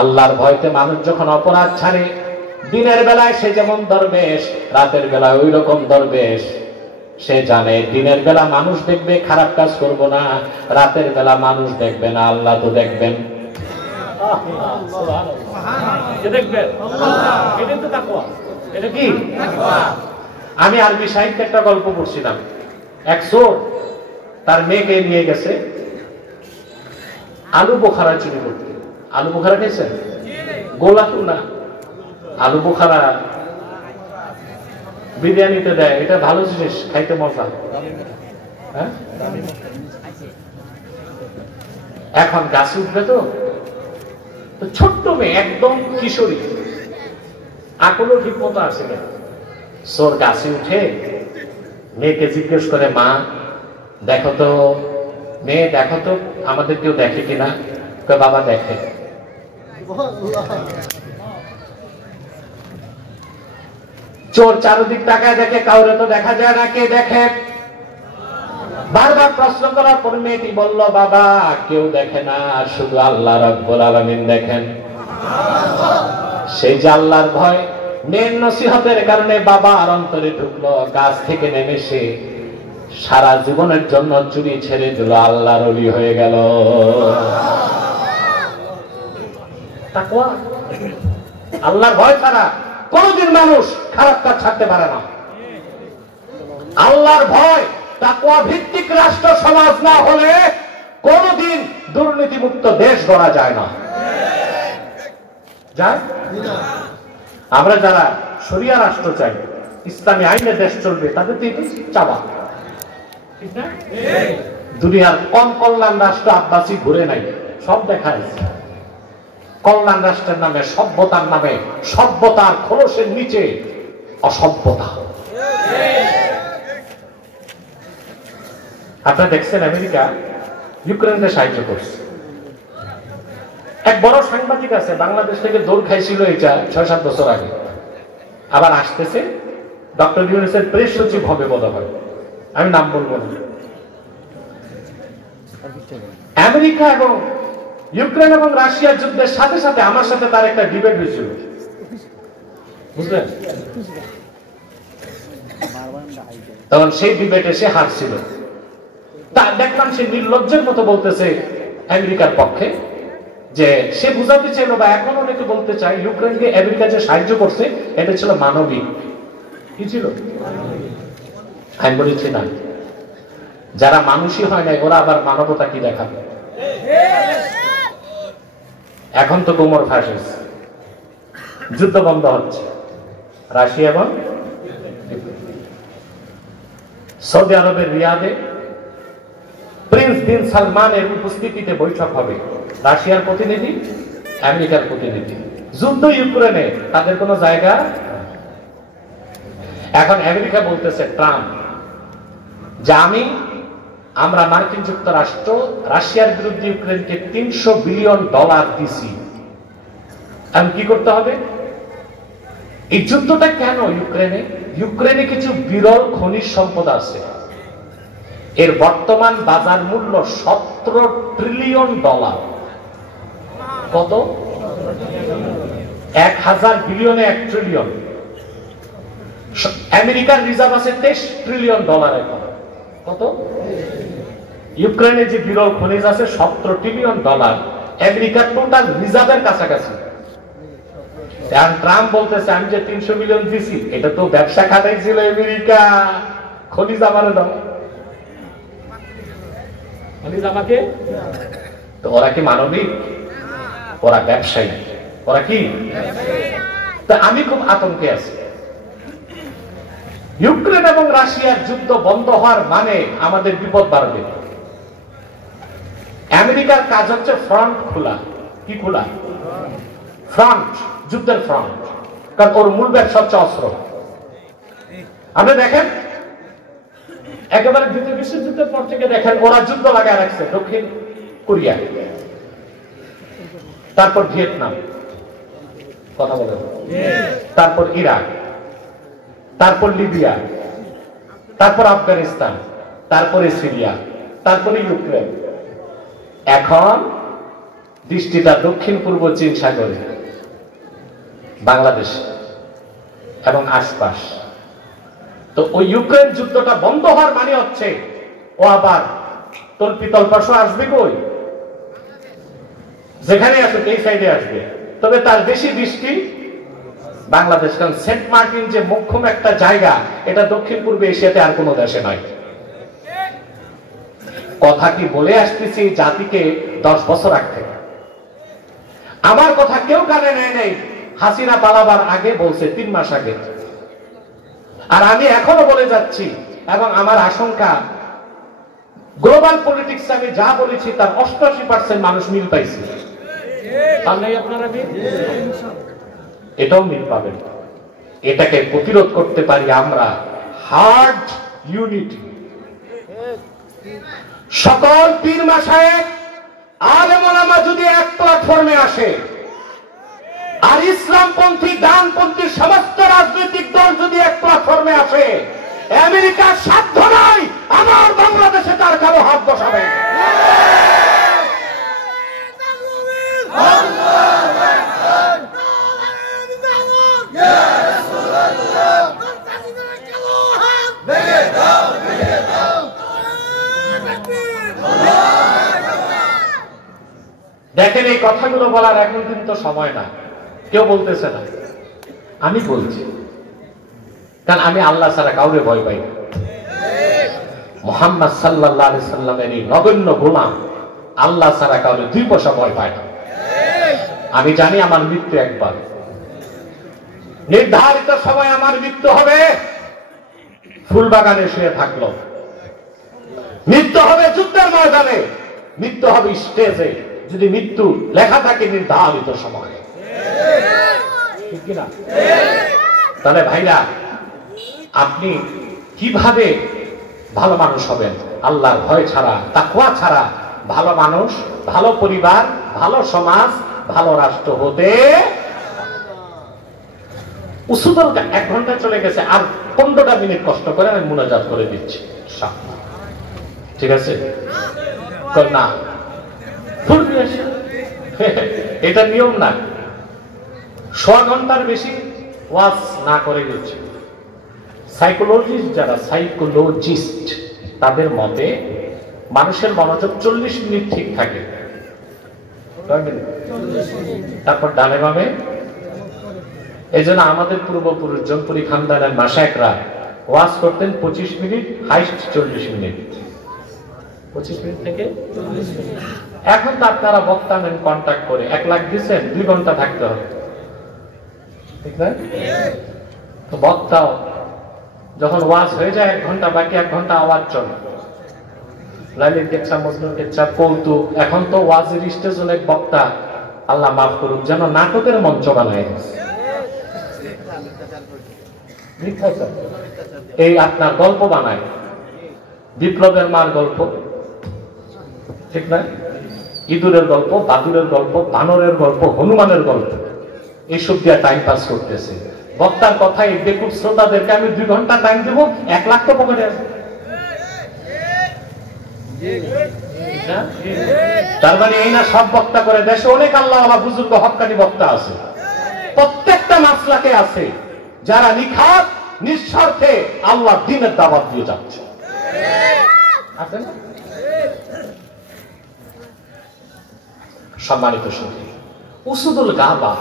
আল্লাহর ভয়তে মানুষ যখন অপরাধ ছাড়ে, দিনের বেলায় সে যেমন দরবেশ, রাতের বেলায় ওই রকম দরবেশ। সে জানে দিনের বেলা মানুষ দেখবে, খারাপ কাজ করব না, রাতের বেলা মানুষ দেখবে না, আল্লাহ তো দেখবেন। এটা কি? আমি আরবি সাহিত্যে একটা গল্প পড়ছিলাম। এক চোর তার মেয়েকে নিয়ে গেছে আলু বোখারা চুরি করতে। আলু বোখারা খেয়েছেন? গোলাপু না, আলু বোখারা বিরিয়ানিতে দেয়, এটা ভালো জিনিস, খাইতে মজা। হ্যাঁ, এখন গাছে উঠবে তো ছোট্ট মেয়ে, একদম কিশোরী, আকলও ঠিক মতো আসে না। চোর গাছে উঠে মেয়েকে জিজ্ঞেস করে, মা দেখো তো, মেয়ে দেখো তো আমাদের কেউ দেখে কিনা? বাবা দেখে। চোর চারদিক তাকায় দেখে, কাউরে তো দেখা যায় না, কে দেখে? বারবার প্রশ্ন করার পর মেয়েটি বলল, বাবা কেউ দেখে না, শুধু আল্লাহ রাব্বুল আলামিন দেখেন। সেই যে আল্লাহর ভয় মেয়ের নসিহতের কারণে বাবার অন্তরে ঢুকলো। গাছ থেকে নেমে সে সারা জীবনের জন্য চুরি ছেড়ে দিল, আল্লাহর ওলি হয়ে গেল। তাকওয়া, আল্লাহর ভয় ছাড়া কোনদিন মানুষ খারাপ কাজ ছাড়তে পারে না। আল্লাহর ভয়, তাকওয়া ভিত্তিক রাষ্ট্র সমাজ না হলে কোনদিন দুর্নীতিমুক্ত দেশ গড়া যায় না। যায়? আমরা যারা শরিয়া রাষ্ট্র চাই, ইসলামী আইনে দেশ চলবে, তাদের তো এটি চাওয়া। দুনিয়ার কম কল্যাণ রাষ্ট্র আব্বাসী ঘুরে নাই, সব দেখা যাচ্ছে। কল্যাণ রাষ্ট্রের নামে, সভ্যতার নামে, সভ্যতার খোলসের নিচে অসভ্যতা। আপনারা দেখছেন আমেরিকা ইউক্রেনকে সাহায্য করছে। এক বড় সাংবাদিক আছে, বাংলাদেশ থেকে দৌড় খাইছিল এটা ৬-৭ বছর আগে, আবার আসতেছে। ডক্টর ইউনূসের প্রেস সচিব হবে বোধ হয়, আমি নাম বলবো না। আমেরিকা এবং ইউক্রেন এবং রাশিয়ার যুদ্ধের সাথে সাথে আমার সাথে তার একটা ডিবেট হয়েছিল, বুঝলেন? তখন সেই ডিবেটে সে হারছিল। তা দেখলাম সে নির্লজ্জের মতো বলতেছে আমেরিকার পক্ষে, যে সে বুঝাতে চাইল বা এখন অনেকে বলতে চায় ইউক্রেনকে আমেরিকা যে সাহায্য করছে এটা ছিল মানবিক। কি ছিল? আমি বলেছি না, যারা মানুষই হয় নাই ওরা আবার মানবতা কি দেখাবে? এখন তো কোমর ফাঁসেস, যুদ্ধ বন্ধ হচ্ছে রাশিয়া এবং সৌদি আরবের রিয়াদে প্রিন্স বিন সালমানের উপস্থিতিতে বৈঠক হবে। রাশিয়ার প্রতিনিধি, আমেরিকার প্রতিনিধি। যুদ্ধ ইউক্রেনে, তাদের কোনো জায়গা। এখন আমেরিকা বলতেছে ট্রাম্প যে আমরা মার্কিন যুক্তরাষ্ট্র রাশিয়ার বিরুদ্ধে ইউক্রেনকে $300 বিলিয়ন দিছি। এখন কি করতে হবে? এই যুদ্ধটা কেন ইউক্রেনে? ইউক্রেনে কিছু বিরল খনিজ সম্পদ আছে, এর বর্তমান বাজার মূল্য $17 ট্রিলিয়ন। কত? 1000 বিলিয়নে 1 ট্রিলিয়ন। আমেরিকার রিজার্ভ আছে $23 ট্রিলিয়ন। এখন কত? ইউক্রেনে যে বিরল খনিজ আছে $17 ট্রিলিয়ন, আমেরিকার টোটাল রিজার্ভের কাছাকাছি। ট্রাম্প বলতেছে আমি যে 300 বিলিয়ন দিছি, এটা তো ব্যবসা খাতাই ছিল আমেরিকা, খনিজ আমারে দাও, খনিজ আমাকে। তো ওরা কি মানবিক? ওরা ব্যবসায়ী। ওরা কি? তা আমি খুব আতঙ্কে আছি। ইউক্রেন এবং রাশিয়ার যুদ্ধ বন্ধ হওয়ার মানে আমাদের বিপদ বাড়বে। আমেরিকার কাজ হচ্ছে ফ্রন্ট খোলা। কি খোলা? ফ্রন্ট, যুদ্ধের ফ্রন্ট, কারণ ওর মূল ব্যবসা হচ্ছে অস্ত্র। আপনি দেখেন একেবারে দ্বিতীয় বিশ্বযুদ্ধের পর থেকে দেখেন ওরা যুদ্ধ লাগায় রাখছে দক্ষিণ কোরিয়া, তারপর ভিয়েতনাম, কথা বলেন, তারপর ইরাক, তারপর লিবিয়া, তারপর আফগানিস্তান, তারপরে সিরিয়া, তারপরে ইউক্রেন। এখন দৃষ্টিটা দক্ষিণ পূর্ব চীন সাগরে, বাংলাদেশ এবং আশপাশ। তো ওই ইউক্রেন যুদ্ধটা বন্ধ হওয়ার মানে হচ্ছে ও আবার তল্পিতল্পাশও আসবে, কই যেখানে আসুক এই সাইডে আসবে। তবে তার বেশি দৃষ্টি বাংলাদেশ, কারণ সেন্ট মার্টিন যে মোক্ষম একটা জায়গা, এটা দক্ষিণ পূর্ব এশিয়াতে আর কোনো দেশে নয়। কথা কি বলে আসতেছি জাতিকে 10 বছর আগ থেকে। আমার কথা কেউ কানে নেয় নাই, হাসিনা পালাবার আগে বলছে, 3 মাস আগে। আর আমি এখনো বলে যাচ্ছি, এবং আমার আশঙ্কা গ্লোবাল পলিটিক্স আমি যা বলেছি তার 88% মানুষ মিল পাইছে। আপনারা এটাও মিল পাবেন। এটাকে প্রতিরোধ করতে পারি আমরা হার্ড ইউনিটি। সকল পীর মাশায়েখ আলেম ওলামা যদি এক প্ল্যাটফর্মে আসে, আর ইসলামপন্থী ডানপন্থী সমস্ত রাজনৈতিক দল যদি এক প্ল্যাটফর্মে আসে, আমেরিকার সাধ্য নাই আমার বাংলাদেশে তার কারো হাত বসাবে। এই কথাগুলো বলার এখন কিন্তু সময় না, কেউ বলতেছে না, আমি বলছি, কারণ আমি আল্লাহ ছাড়া কাউরে ভয় পাই না। মুহাম্মদ সাল্লাল্লাহু আলাইহি সাল্লামের এই নগণ্য গোলাম আল্লাহ ছাড়া কাউরে 2 পয়সা ভয় পায় না। আমি জানি আমার মৃত্যু একবার, নির্ধারিত সময় আমার মৃত্যু হবে। ফুলবাগানে শুয়ে থাকলো, মৃত্যু হবে যুদ্ধের ময়দানে, মৃত্যু হবে স্টেজে, যদি মৃত্যু লেখা থাকে নির্ধারিত সময়ে, ঠিক কিনা? তাহলে ভাইরা, আপনি কিভাবে ভালো মানুষ হবেন? আল্লাহর ভয় ছাড়া, তাকওয়া ছাড়া ভালো মানুষ, ভালো পরিবার, ভালো সমাজ, ভালো রাষ্ট্র হতে। উসুদুল 1 ঘন্টা চলে গেছে, আর 15টা মিনিট কষ্ট করে আমি মুনাজাত করে দিচ্ছি, ঠিক আছে? না, এটা নিয়ম না। 100 ঘন্টার বেশি ওয়াজ না করে দিচ্ছে। সাইকোলজিস্ট যারা, সাইকোলজিস্ট, তাদের মতে মানুষের মনোযোগ 40 মিনিট ঠিক থাকে, তারপর ডানে বামে। এই জন্য আমাদের পূর্বপুরুষ জনপুরি খানদানের মাশায়েখরা ওয়াজ করতেন 25 মিনিট, হাইস্ট 40 মিনিট, 25 মিনিট থেকে 40 মিনিট। এখন তো আপনারা বক্তা নেন কন্ট্যাক্ট করে, 1 লাখ দিচ্ছেন, 2 ঘন্টা থাকতে হবে, ঠিক না? তো বক্তাও যখন ওয়াজ হয়ে যায় 1 ঘন্টা, বাকি 1 ঘন্টা আওয়াজ চলে, লাইলের কেচ্ছা, মজনুর কেচ্ছা, কৌতুক। এখন তো ওয়াজের স্টেজ অনেক বক্তা, আল্লাহ মাফ করুক, যেন নাটকের মঞ্চ বানায়। এই আপনার গল্প বানায়, বিপ্লবের মার গল্প, ঠিক না? ইঁদুরের গল্প, বাদুরের গল্প, বানরের গল্প, হনুমানের গল্প, এইসব দিয়ে টাইম পাস করতেছে। বক্তার কথায় বেকুব শ্রোতাদেরকে আমি 2 ঘন্টা টাইম দিব, 1 লাখ তো পকেটে আছে। তার মানে এই না সব বক্তা করে, দেশে অনেক আল্লাহওয়ালা বুজুর্গ হক্কানি বক্তা আছে, প্রত্যেকটা মাসলাকে আছে, যারা নিখাত নিঃস্বার্থে আল্লাহ দ্বীনের দাওয়াত দিয়ে যাচ্ছে। সম্মানিত সুধী, উসুদুল গাবা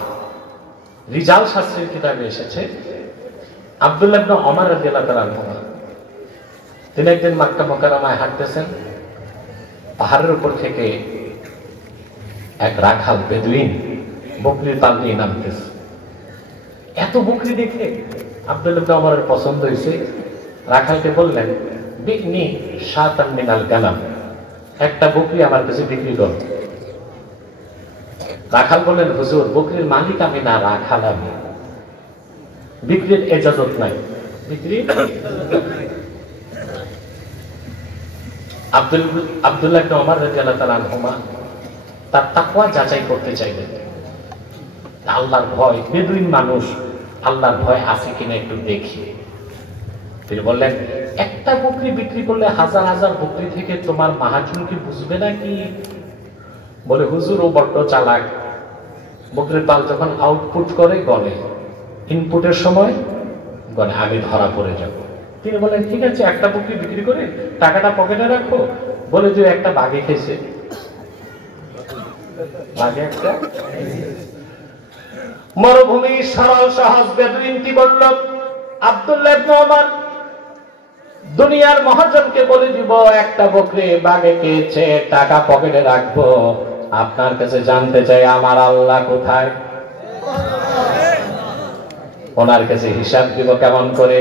রিজাল শাস্ত্রের কিতাবে এসেছে, আব্দুল্লাহ ইবনে ওমর রাদিয়াল্লাহু তাআলা আনহু তিনি একদিন মক্কা মুকাররমায় হাঁটতেছেন, পাহাড়ের উপর থেকে এক রাখাল বেদুইন বকরির পাল নিয়ে নামতেছে। এত বকরি দেখে আব্দুল্লাহ ইবনে ওমরের পছন্দ হয়েছে, রাখালকে বললেন, বিকনি শাতান মিনাল গানাম, একটা বকরি আমার কাছে বিক্রি করো। রাখাল বললেন, হুজুর, বকরির মালিক আমি না, রাখাল আমি, বিক্রির ইজাজত নাই, বিক্রি। আব্দুল্লাহ ইবনে ওমর রাদিয়াল্লাহু তাআলা আনহুমা তার তাকওয়া যাচাই করতে চাইলেন, আল্লাহর ভয়, বেদুইন মানুষ, আল্লাহর ভয় আছে কিনা একটু দেখি। তিনি বললেন, একটা বকরি বিক্রি করলে হাজার হাজার বকরি থেকে তোমার মাহাজন কি বুঝবে নাকি? বলে, হুজুর, ও বড্ড চালাক, বকরির পাল যখন আউটপুট করে গলে, ইনপুটের সময় গলে, আমি ধরা পড়ে যাব। তিনি বলেন, ঠিক আছে, একটা বকরি বিক্রি করে টাকাটা পকেটে রাখো। বলে, যে একটা বাঘে খেয়েছে, বাঘে একটা। মরুভূমি সরল সহজ বেদুইন কি বলল? আব্দুল্লাহ ইবনে ওমর দুনিয়ার মহাজনকে বলে দিব, একটা বকরি বাঘে খেয়েছে, টাকা পকেটে রাখবো। আপনার কাছে জানতে চাই, আমার আল্লাহ কোথায়? ওনার কাছে হিসাব দিব কেমন করে?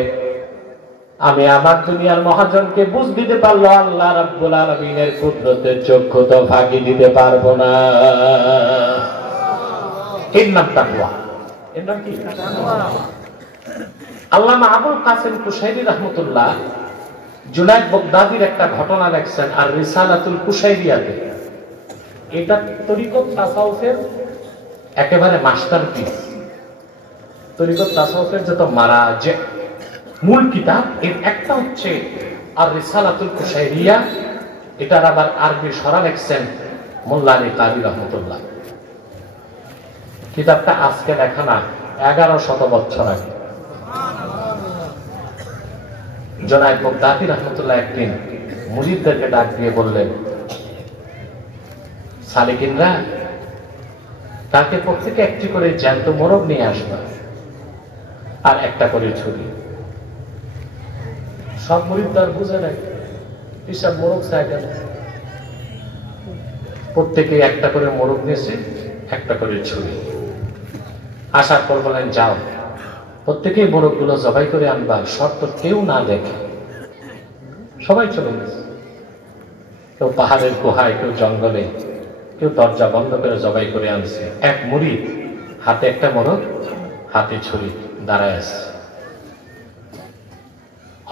আমি আমার দুনিয়ার মহাজনকে বুঝ দিতে পারলো, আল্লাহ রাব্বুল আলামিনের কুদরতের চক্ষু তো ফাঁকি দিতে পারবো না। এর নাম তাকওয়া। এর নাম কি? আল্লামা আবুল কাসেম কুশাইরি রাহমাতুল্লাহ জুনায়েদ বাগদাদির একটা ঘটনা লেখছেন আর রিসালাতুল কুশাইরিয়াতে। এটা তরিকত তাসাউফের একেবারে মাস্টারপিস। তরিকত তাসাউফের যত মারাজে মূল কিতাব, এর একটা হচ্ছে আর রিসালাতুল কুশাইরিয়া। এটার আবার আরবি সরা লেখছেন মোল্লা আলী কারি রহমতুল্লাহ। কিতাবটা আজকে লেখা না, 1100 বছর আগে। জুনায়েদ বাগদাদি রহমতুল্লাহ একদিন মুরিদদেরকে ডাক দিয়ে বললেন, সালিকিনরা, তাকে প্রত্যেকে একটি করে জ্যান্ত মোরগ নিয়ে আসবা আর একটা করে ছুরি। সব মুরিদ তার বুঝে নাই হিসাব মোরগ চাই কেন। প্রত্যেকে একটা করে মোরগ নিয়েছে, একটা করে ছুরি। আসার পর বলেন যাও প্রত্যেকেই মোরগ গুলো জবাই করে আনবা, শর্ত কেউ না দেখে। সবাই চলে গেছে, কেউ পাহাড়ের গুহায়, কেউ জঙ্গলে, কেউ দরজা বন্ধ করে জবাই করে আনছে। এক মুরিদ হাতে একটা মোরগ, হাতে ছুরি দাঁড়ায় আছে।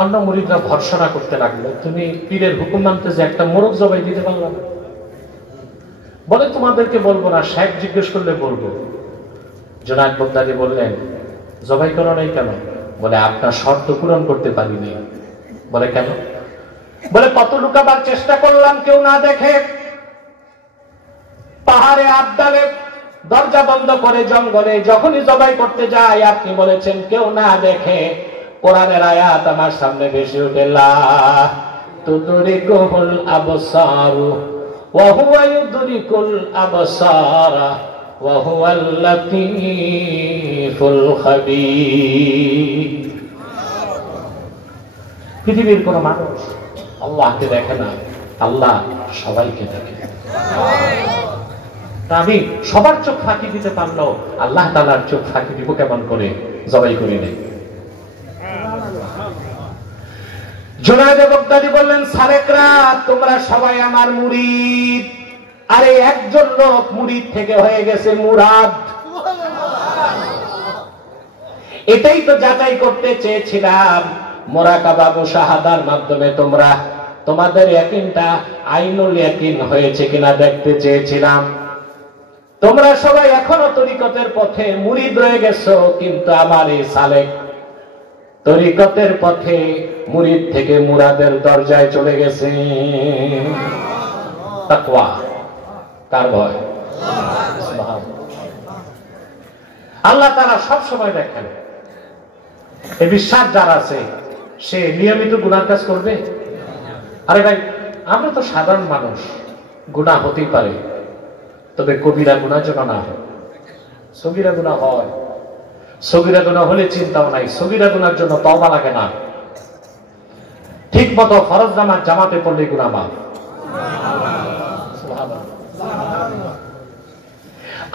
অন্য মুরিদরা ভর্সনা করতে লাগলো, তুমি পীরের হুকুম মানতে যে একটা মোরগ জবাই দিতে পারলাম? বলে তোমাদেরকে বলবো না, সাহেব জিজ্ঞেস করলে বলবো। জুনায়েদ বাগদাদী বললেন জবাই করো নাই কেন? বলে আপনার শর্ত পূরণ করতে পারিনি। বলে কেন? বলে কত লুকাবার চেষ্টা করলাম, কেউ না দেখে। পাহাড়ে আবদালে দরজা বন্ধ করে জঙ্গলে যখনই জবাই করতে যায় আপনি বলেছেন কেউ না দেখে। কোরআনের আয়াত আমার সামনে ভেসে উঠে, লা তুদরিকুল আবসারু ওয়া হুয়া ইউদরিকুল আবসারা ওয়া হুয়াল লাতীফুল খাবীর। পৃথিবীর কোন মানুষ আল্লাহকে দেখে না, আল্লাহ সবাইকে দেখে। আমি সবার চোখ ফাঁকি দিতে পারলো, আল্লাহ তাআলার চোখ ফাঁকি দিব কেমন করে? জবাই করি নাই। জুনায়েদ বাগদাদী বললেন সারেকরা তোমরা সবাই আমার মুরিদ। আরে একজন লোক মুরিদ থেকে হয়ে গেছে মুরাদ। এটাই তো যাচাই করতে চেয়েছিলাম। মুরাকাবা মুশাহাদার মাধ্যমে তোমরা তোমাদের ইয়াকিনটা আইনুল ইয়াকিন হয়েছে কিনা দেখতে চেয়েছিলাম। তোমরা সবাই এখনো তরিকতের পথে মুরিদ রয়ে গেছো, কিন্তু আমার এই সালেক তরিকতের পথে মুরিদ থেকে মুরাদের দরজায় চলে গেছে। তাকওয়া কার ভয়? আল্লাহ তাআলা সব সময় দেখেন। এই বিশ্বাস যার আছে সে নিয়মিত গুনাহ কাজ করবে। আরে ভাই আমরা তো সাধারণ মানুষ, গুনাহ হতেই পারে, তবে কবিরা গুনাহ যেন না হয়। সগীরা গুনাহ হয়, সগীরা গুনাহ হলে চিন্তাও নাই, সগীরা গুনার জন্য তওবা লাগে না। ঠিক মতো ফরজ নামাজ জামাতে পড়লে গুনাহ মাফ।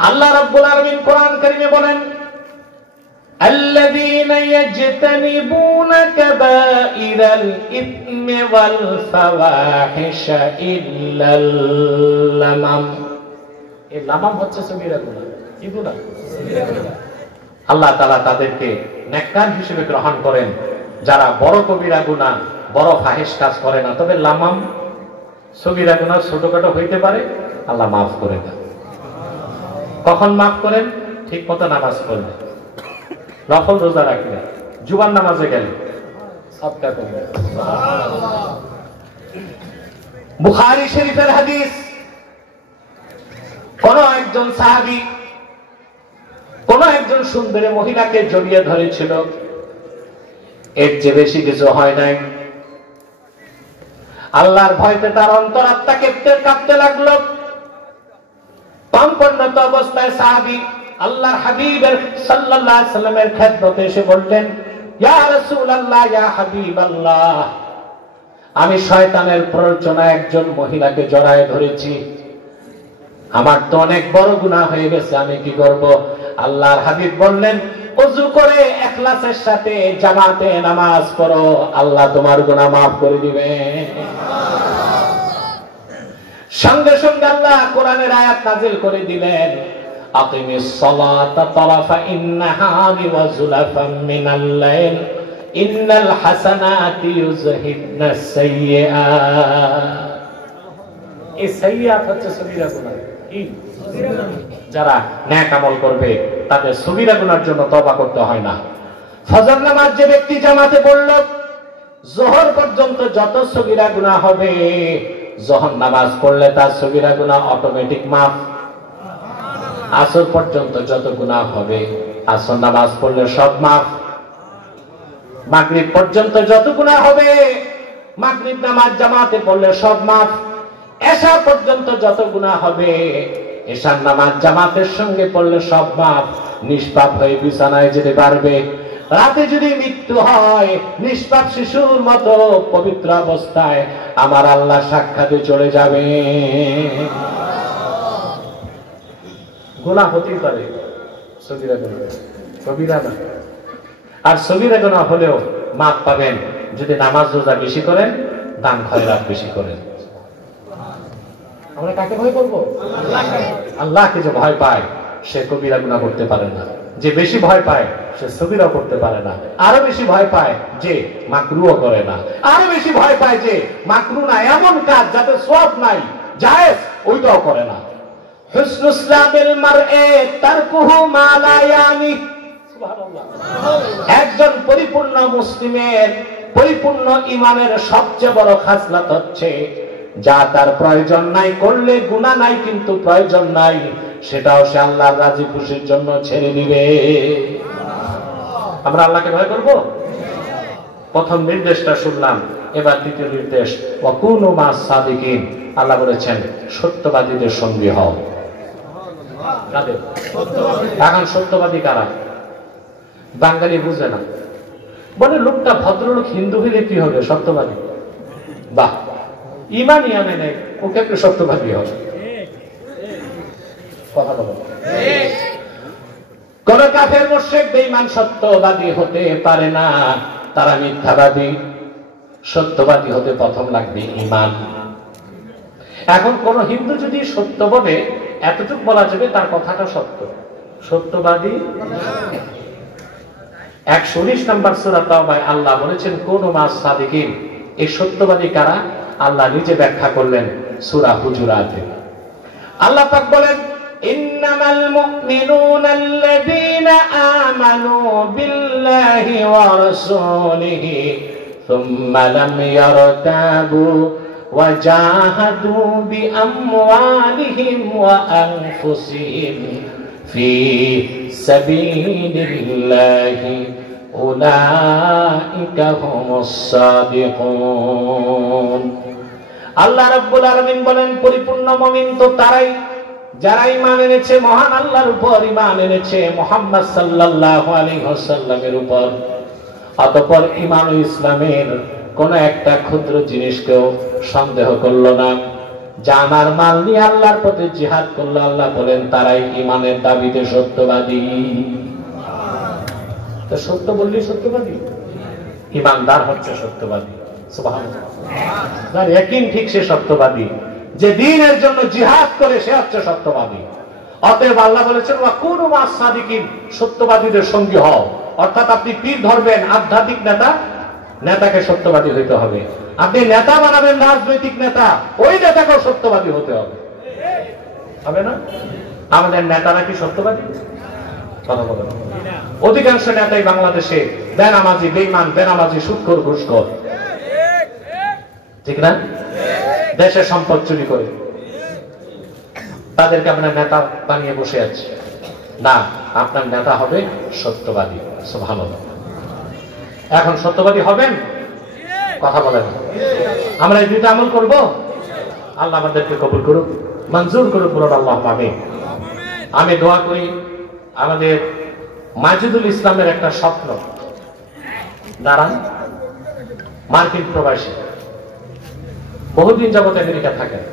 আল্লাহ রাব্বুল আলামিন কোরআন কারীমে বলেন الذين يجتنبون كبائر الإثم والفواحش إلا اللمم। এই লামাম হচ্ছে সগীরা গুনাহ। কি গুনাহ? আল্লাহ তাআলা তাদেরকে নেককার হিসেবে গ্রহণ করেন যারা বড় কবিরা গুনাহ, বড় ফাহিশ কাজ করে না। তবে লামাম সগীরা গুনাহ ছোটখাটো হইতে পারে, আল্লাহ মাফ করে দেন। কখন মাফ করেন? ঠিক মতো নামাজ পড়লে, নফল রোজা রাখলে, জুমার নামাজে গেলে, সাদকা করলে। বুখারী শরীফের হাদিস, কোন একজন সাহাবী কোন একজন সুন্দরী মহিলাকে জড়িয়ে ধরেছিল। এর চেয়ে বেশি কিছু হয় নাই। আল্লাহর ভয়তে তার অন্তরাত্মা কাঁপতে লাগলো। পাম্পন্নত অবস্থায় সাহাবী আল্লাহর হাবিবের সাল্লাল্লাহু আলাইহি সাল্লামের খেদমতে এসে বললেন, ইয়া রাসূলুল্লাহ, ইয়া হাবিবাল্লাহ, আমি শয়তানের প্ররোচনায় একজন মহিলাকে জড়ায় ধরেছি। আমার তো অনেক বড় গুনাহ হয়ে গেছে, আমি কি করব? আল্লাহর হাবিব বললেন, ওযু করে ইখলাসের সাথে জামাতে নামাজ পড়ো, আল্লাহ তোমার গুনাহ maaf করে দিবেন। সঙ্গে সঙ্গে আল্লাহ কোরআনের আয়াত নাযিল করে দিলেন, আকিমিস সালাতা তারাফা ইন্নাহারি ওয়া যুলাফাম মিনাল লাইল ইন্নাল হাসানাতি ইউযহিবনাস সাইয়্যাত। এই সাইয়্যাত হচ্ছে সগীরা গুনাহ। কি? যারা নেক আমল করবে তাদের সগীরা গুনার জন্য তওবা করতে হয় না। ফজর নামাজ যে ব্যক্তি জামাতে পড়ল, যোহর পর্যন্ত যত সগীরা গুনাহ হবে, যোহর নামাজ পড়লে তার সগীরা গুনাহ অটোমেটিক মাফ। আসর পর্যন্ত যত গুনাহ হবে, আসর নামাজ পড়লে সব মাফ। মাগরিব পর্যন্ত যত গুনাহ হবে, মাগরিব নামাজ জামাতে পড়লে সব মাফ। এশা পর্যন্ত যত গুনাহ হবে, এশার নামাজ জামাতের সঙ্গে পড়লে সব মাপ, নিষ্পাপ হয়ে বিছানায় যেতে পারবে। রাতে যদি মৃত্যু হয় নিষ্পাপ শিশুর মতো পবিত্র অবস্থায় আমার আল্লাহ সাক্ষাতে চলে যাবে। গুনাহ হতেই পারে, সগীরা গুনাহ, কবিরা না। আর সগীরা গুনাহ হলেও মাপ পাবেন যদি নামাজ রোজা বেশি করেন, দান খয়রাত বেশি করেন। আমরা কাকে ভয় করবো? আল্লাহকে। যে ভয় পায় সে কবিরা গুনাহ করতে পারে না, যে বেশি ভয় পায় সে সগীরা করতে পারে না, আরো বেশি ভয় পায় যে মাকরুও করে না, আরো বেশি ভয় পায় যে মাকরু না এমন কাজ যাতে সওয়াব নাই জায়েজ ওইটাও করে না। হুসনুল ইসলামের মারএ তারকুহু মা লা ইয়ানি। সুবহানাল্লাহ। একজন পরিপূর্ণ মুসলিমের পরিপূর্ণ ঈমানের সবচেয়ে বড় খাসলত হচ্ছে যা তার প্রয়োজন নাই, করলে গুনাহ নাই কিন্তু প্রয়োজন নাই, সেটাও সে আল্লাহর রাজি খুশির জন্য ছেড়ে দিবে। আমরা আল্লাহকে ভয় করব। প্রথম নির্দেশটা শুনলাম, এবার দ্বিতীয় নির্দেশ, ওয়াকুনু মাস সাদিকিন। আল্লাহ বলেছেন সত্যবাদীদের সঙ্গী হও। এখন সত্যবাদী কারা? বাঙালি বুঝে না, বলে লোকটা ভদ্রলোক, হিন্দু হইলে কি হবে সত্যবাদী? বাহ, ইমানই আনে নেই, ওকে একটু সত্যবাদী হবে। কথা বলো। কোন কাফের মুশরিক বেঈমান সত্যবাদী হতে পারে না, তারা মিথ্যাবাদী। সত্যবাদী হতে প্রথম লাগবে ঈমান। এখন কোন হিন্দু যদি সত্য বলে, এতটুকু বলা যাবে তার কথাটা সত্য, সত্যবাদী। 119 নম্বর সূরা তাওবায় আল্লাহ বলেছেন কোন মাস সাদিকিন। এই সত্যবাদী কারা? আল্লাহ নিজে ব্যাখ্যা করলেন সূরা হুজুরাতে। আল্লাহ পাক বলেন ইন্নামাল মুমিনুনা আল্লাযীনা আমানু বিল্লাহি ওয়া রাসূলিহি সুম্মা লাম ইয়ারতাবু ওয়া জাহাদু বিআমওয়ালিহিম ওয়া আনফুসিহিম ফি সাবিলিল্লাহি উলাইকা হুমুস সাদিকুন। আল্লাহ রাব্বুল আলামিন বলেন পরিপূর্ণ মুমিন তো তারাই যারা ঈমান এনেছে মহান আল্লাহর উপর, ঈমান এনেছে মুহাম্মদ সাল্লাল্লাহু আলাইহি ওয়াসাল্লামের উপর। অতঃপর ঈমান ও ইসলামের কোন একটা ক্ষুদ্র জিনিসকেও সন্দেহ করলো না, জানার মাল নিয়ে আল্লাহর পথে জিহাদ করলো। আল্লাহ বলেন তারাই ঈমানের দাবিতে সত্যবাদী। তো সত্য বললি সত্যবাদী, ঈমানদার হচ্ছে সত্যবাদী। সুবহানাল্লাহ। যার ইয়াকিন ঠিক সে সত্যবাদী, যে দ্বীনের জন্য জিহাদ করে সে হচ্ছে সত্যবাদী। অতএব আল্লাহ বলেছেন ওয়াকুনু মাস সাদিকিন, সত্যবাদীদের সঙ্গী হও। অর্থাৎ আপনি পীর ধরবেন, আধ্যাত্মিক নেতা, নেতাকে সত্যবাদী হইতে হবে। আপনি নেতা বানাবেন, রাজনৈতিক নেতা, ওই নেতাকেও সত্যবাদী হতে হবে, হবে না? আমাদের নেতারা কি সত্যবাদী? কথা বলেন। অধিকাংশ নেতাই বাংলাদেশে বেনামাজি, বেঈমান, বেনামাজি, সুদখোর, ঘুষখোর, ঠিক না? দেশের সম্পদ চুরি করে তাদেরকে আপনার নেতা বানিয়ে বসে আছে। না, আপনার নেতা হবে সত্যবাদী। সুবহানাল্লাহ। এখন সত্যবাদী হবেন, কথা বলেন। আমরা এই দুইটা আমল করব, আল্লাহ আমাদেরকে কবুল করুক, মঞ্জুর করুক, বলুন আল্লাহুম্মা আমিন। আমি দোয়া করি আমাদের মাজিদুল ইসলামের একটা স্বপ্ন, দাঁড়ান, মার্কিন প্রবাসী, বহুদিন যাবত আমেরিকা থাকেন,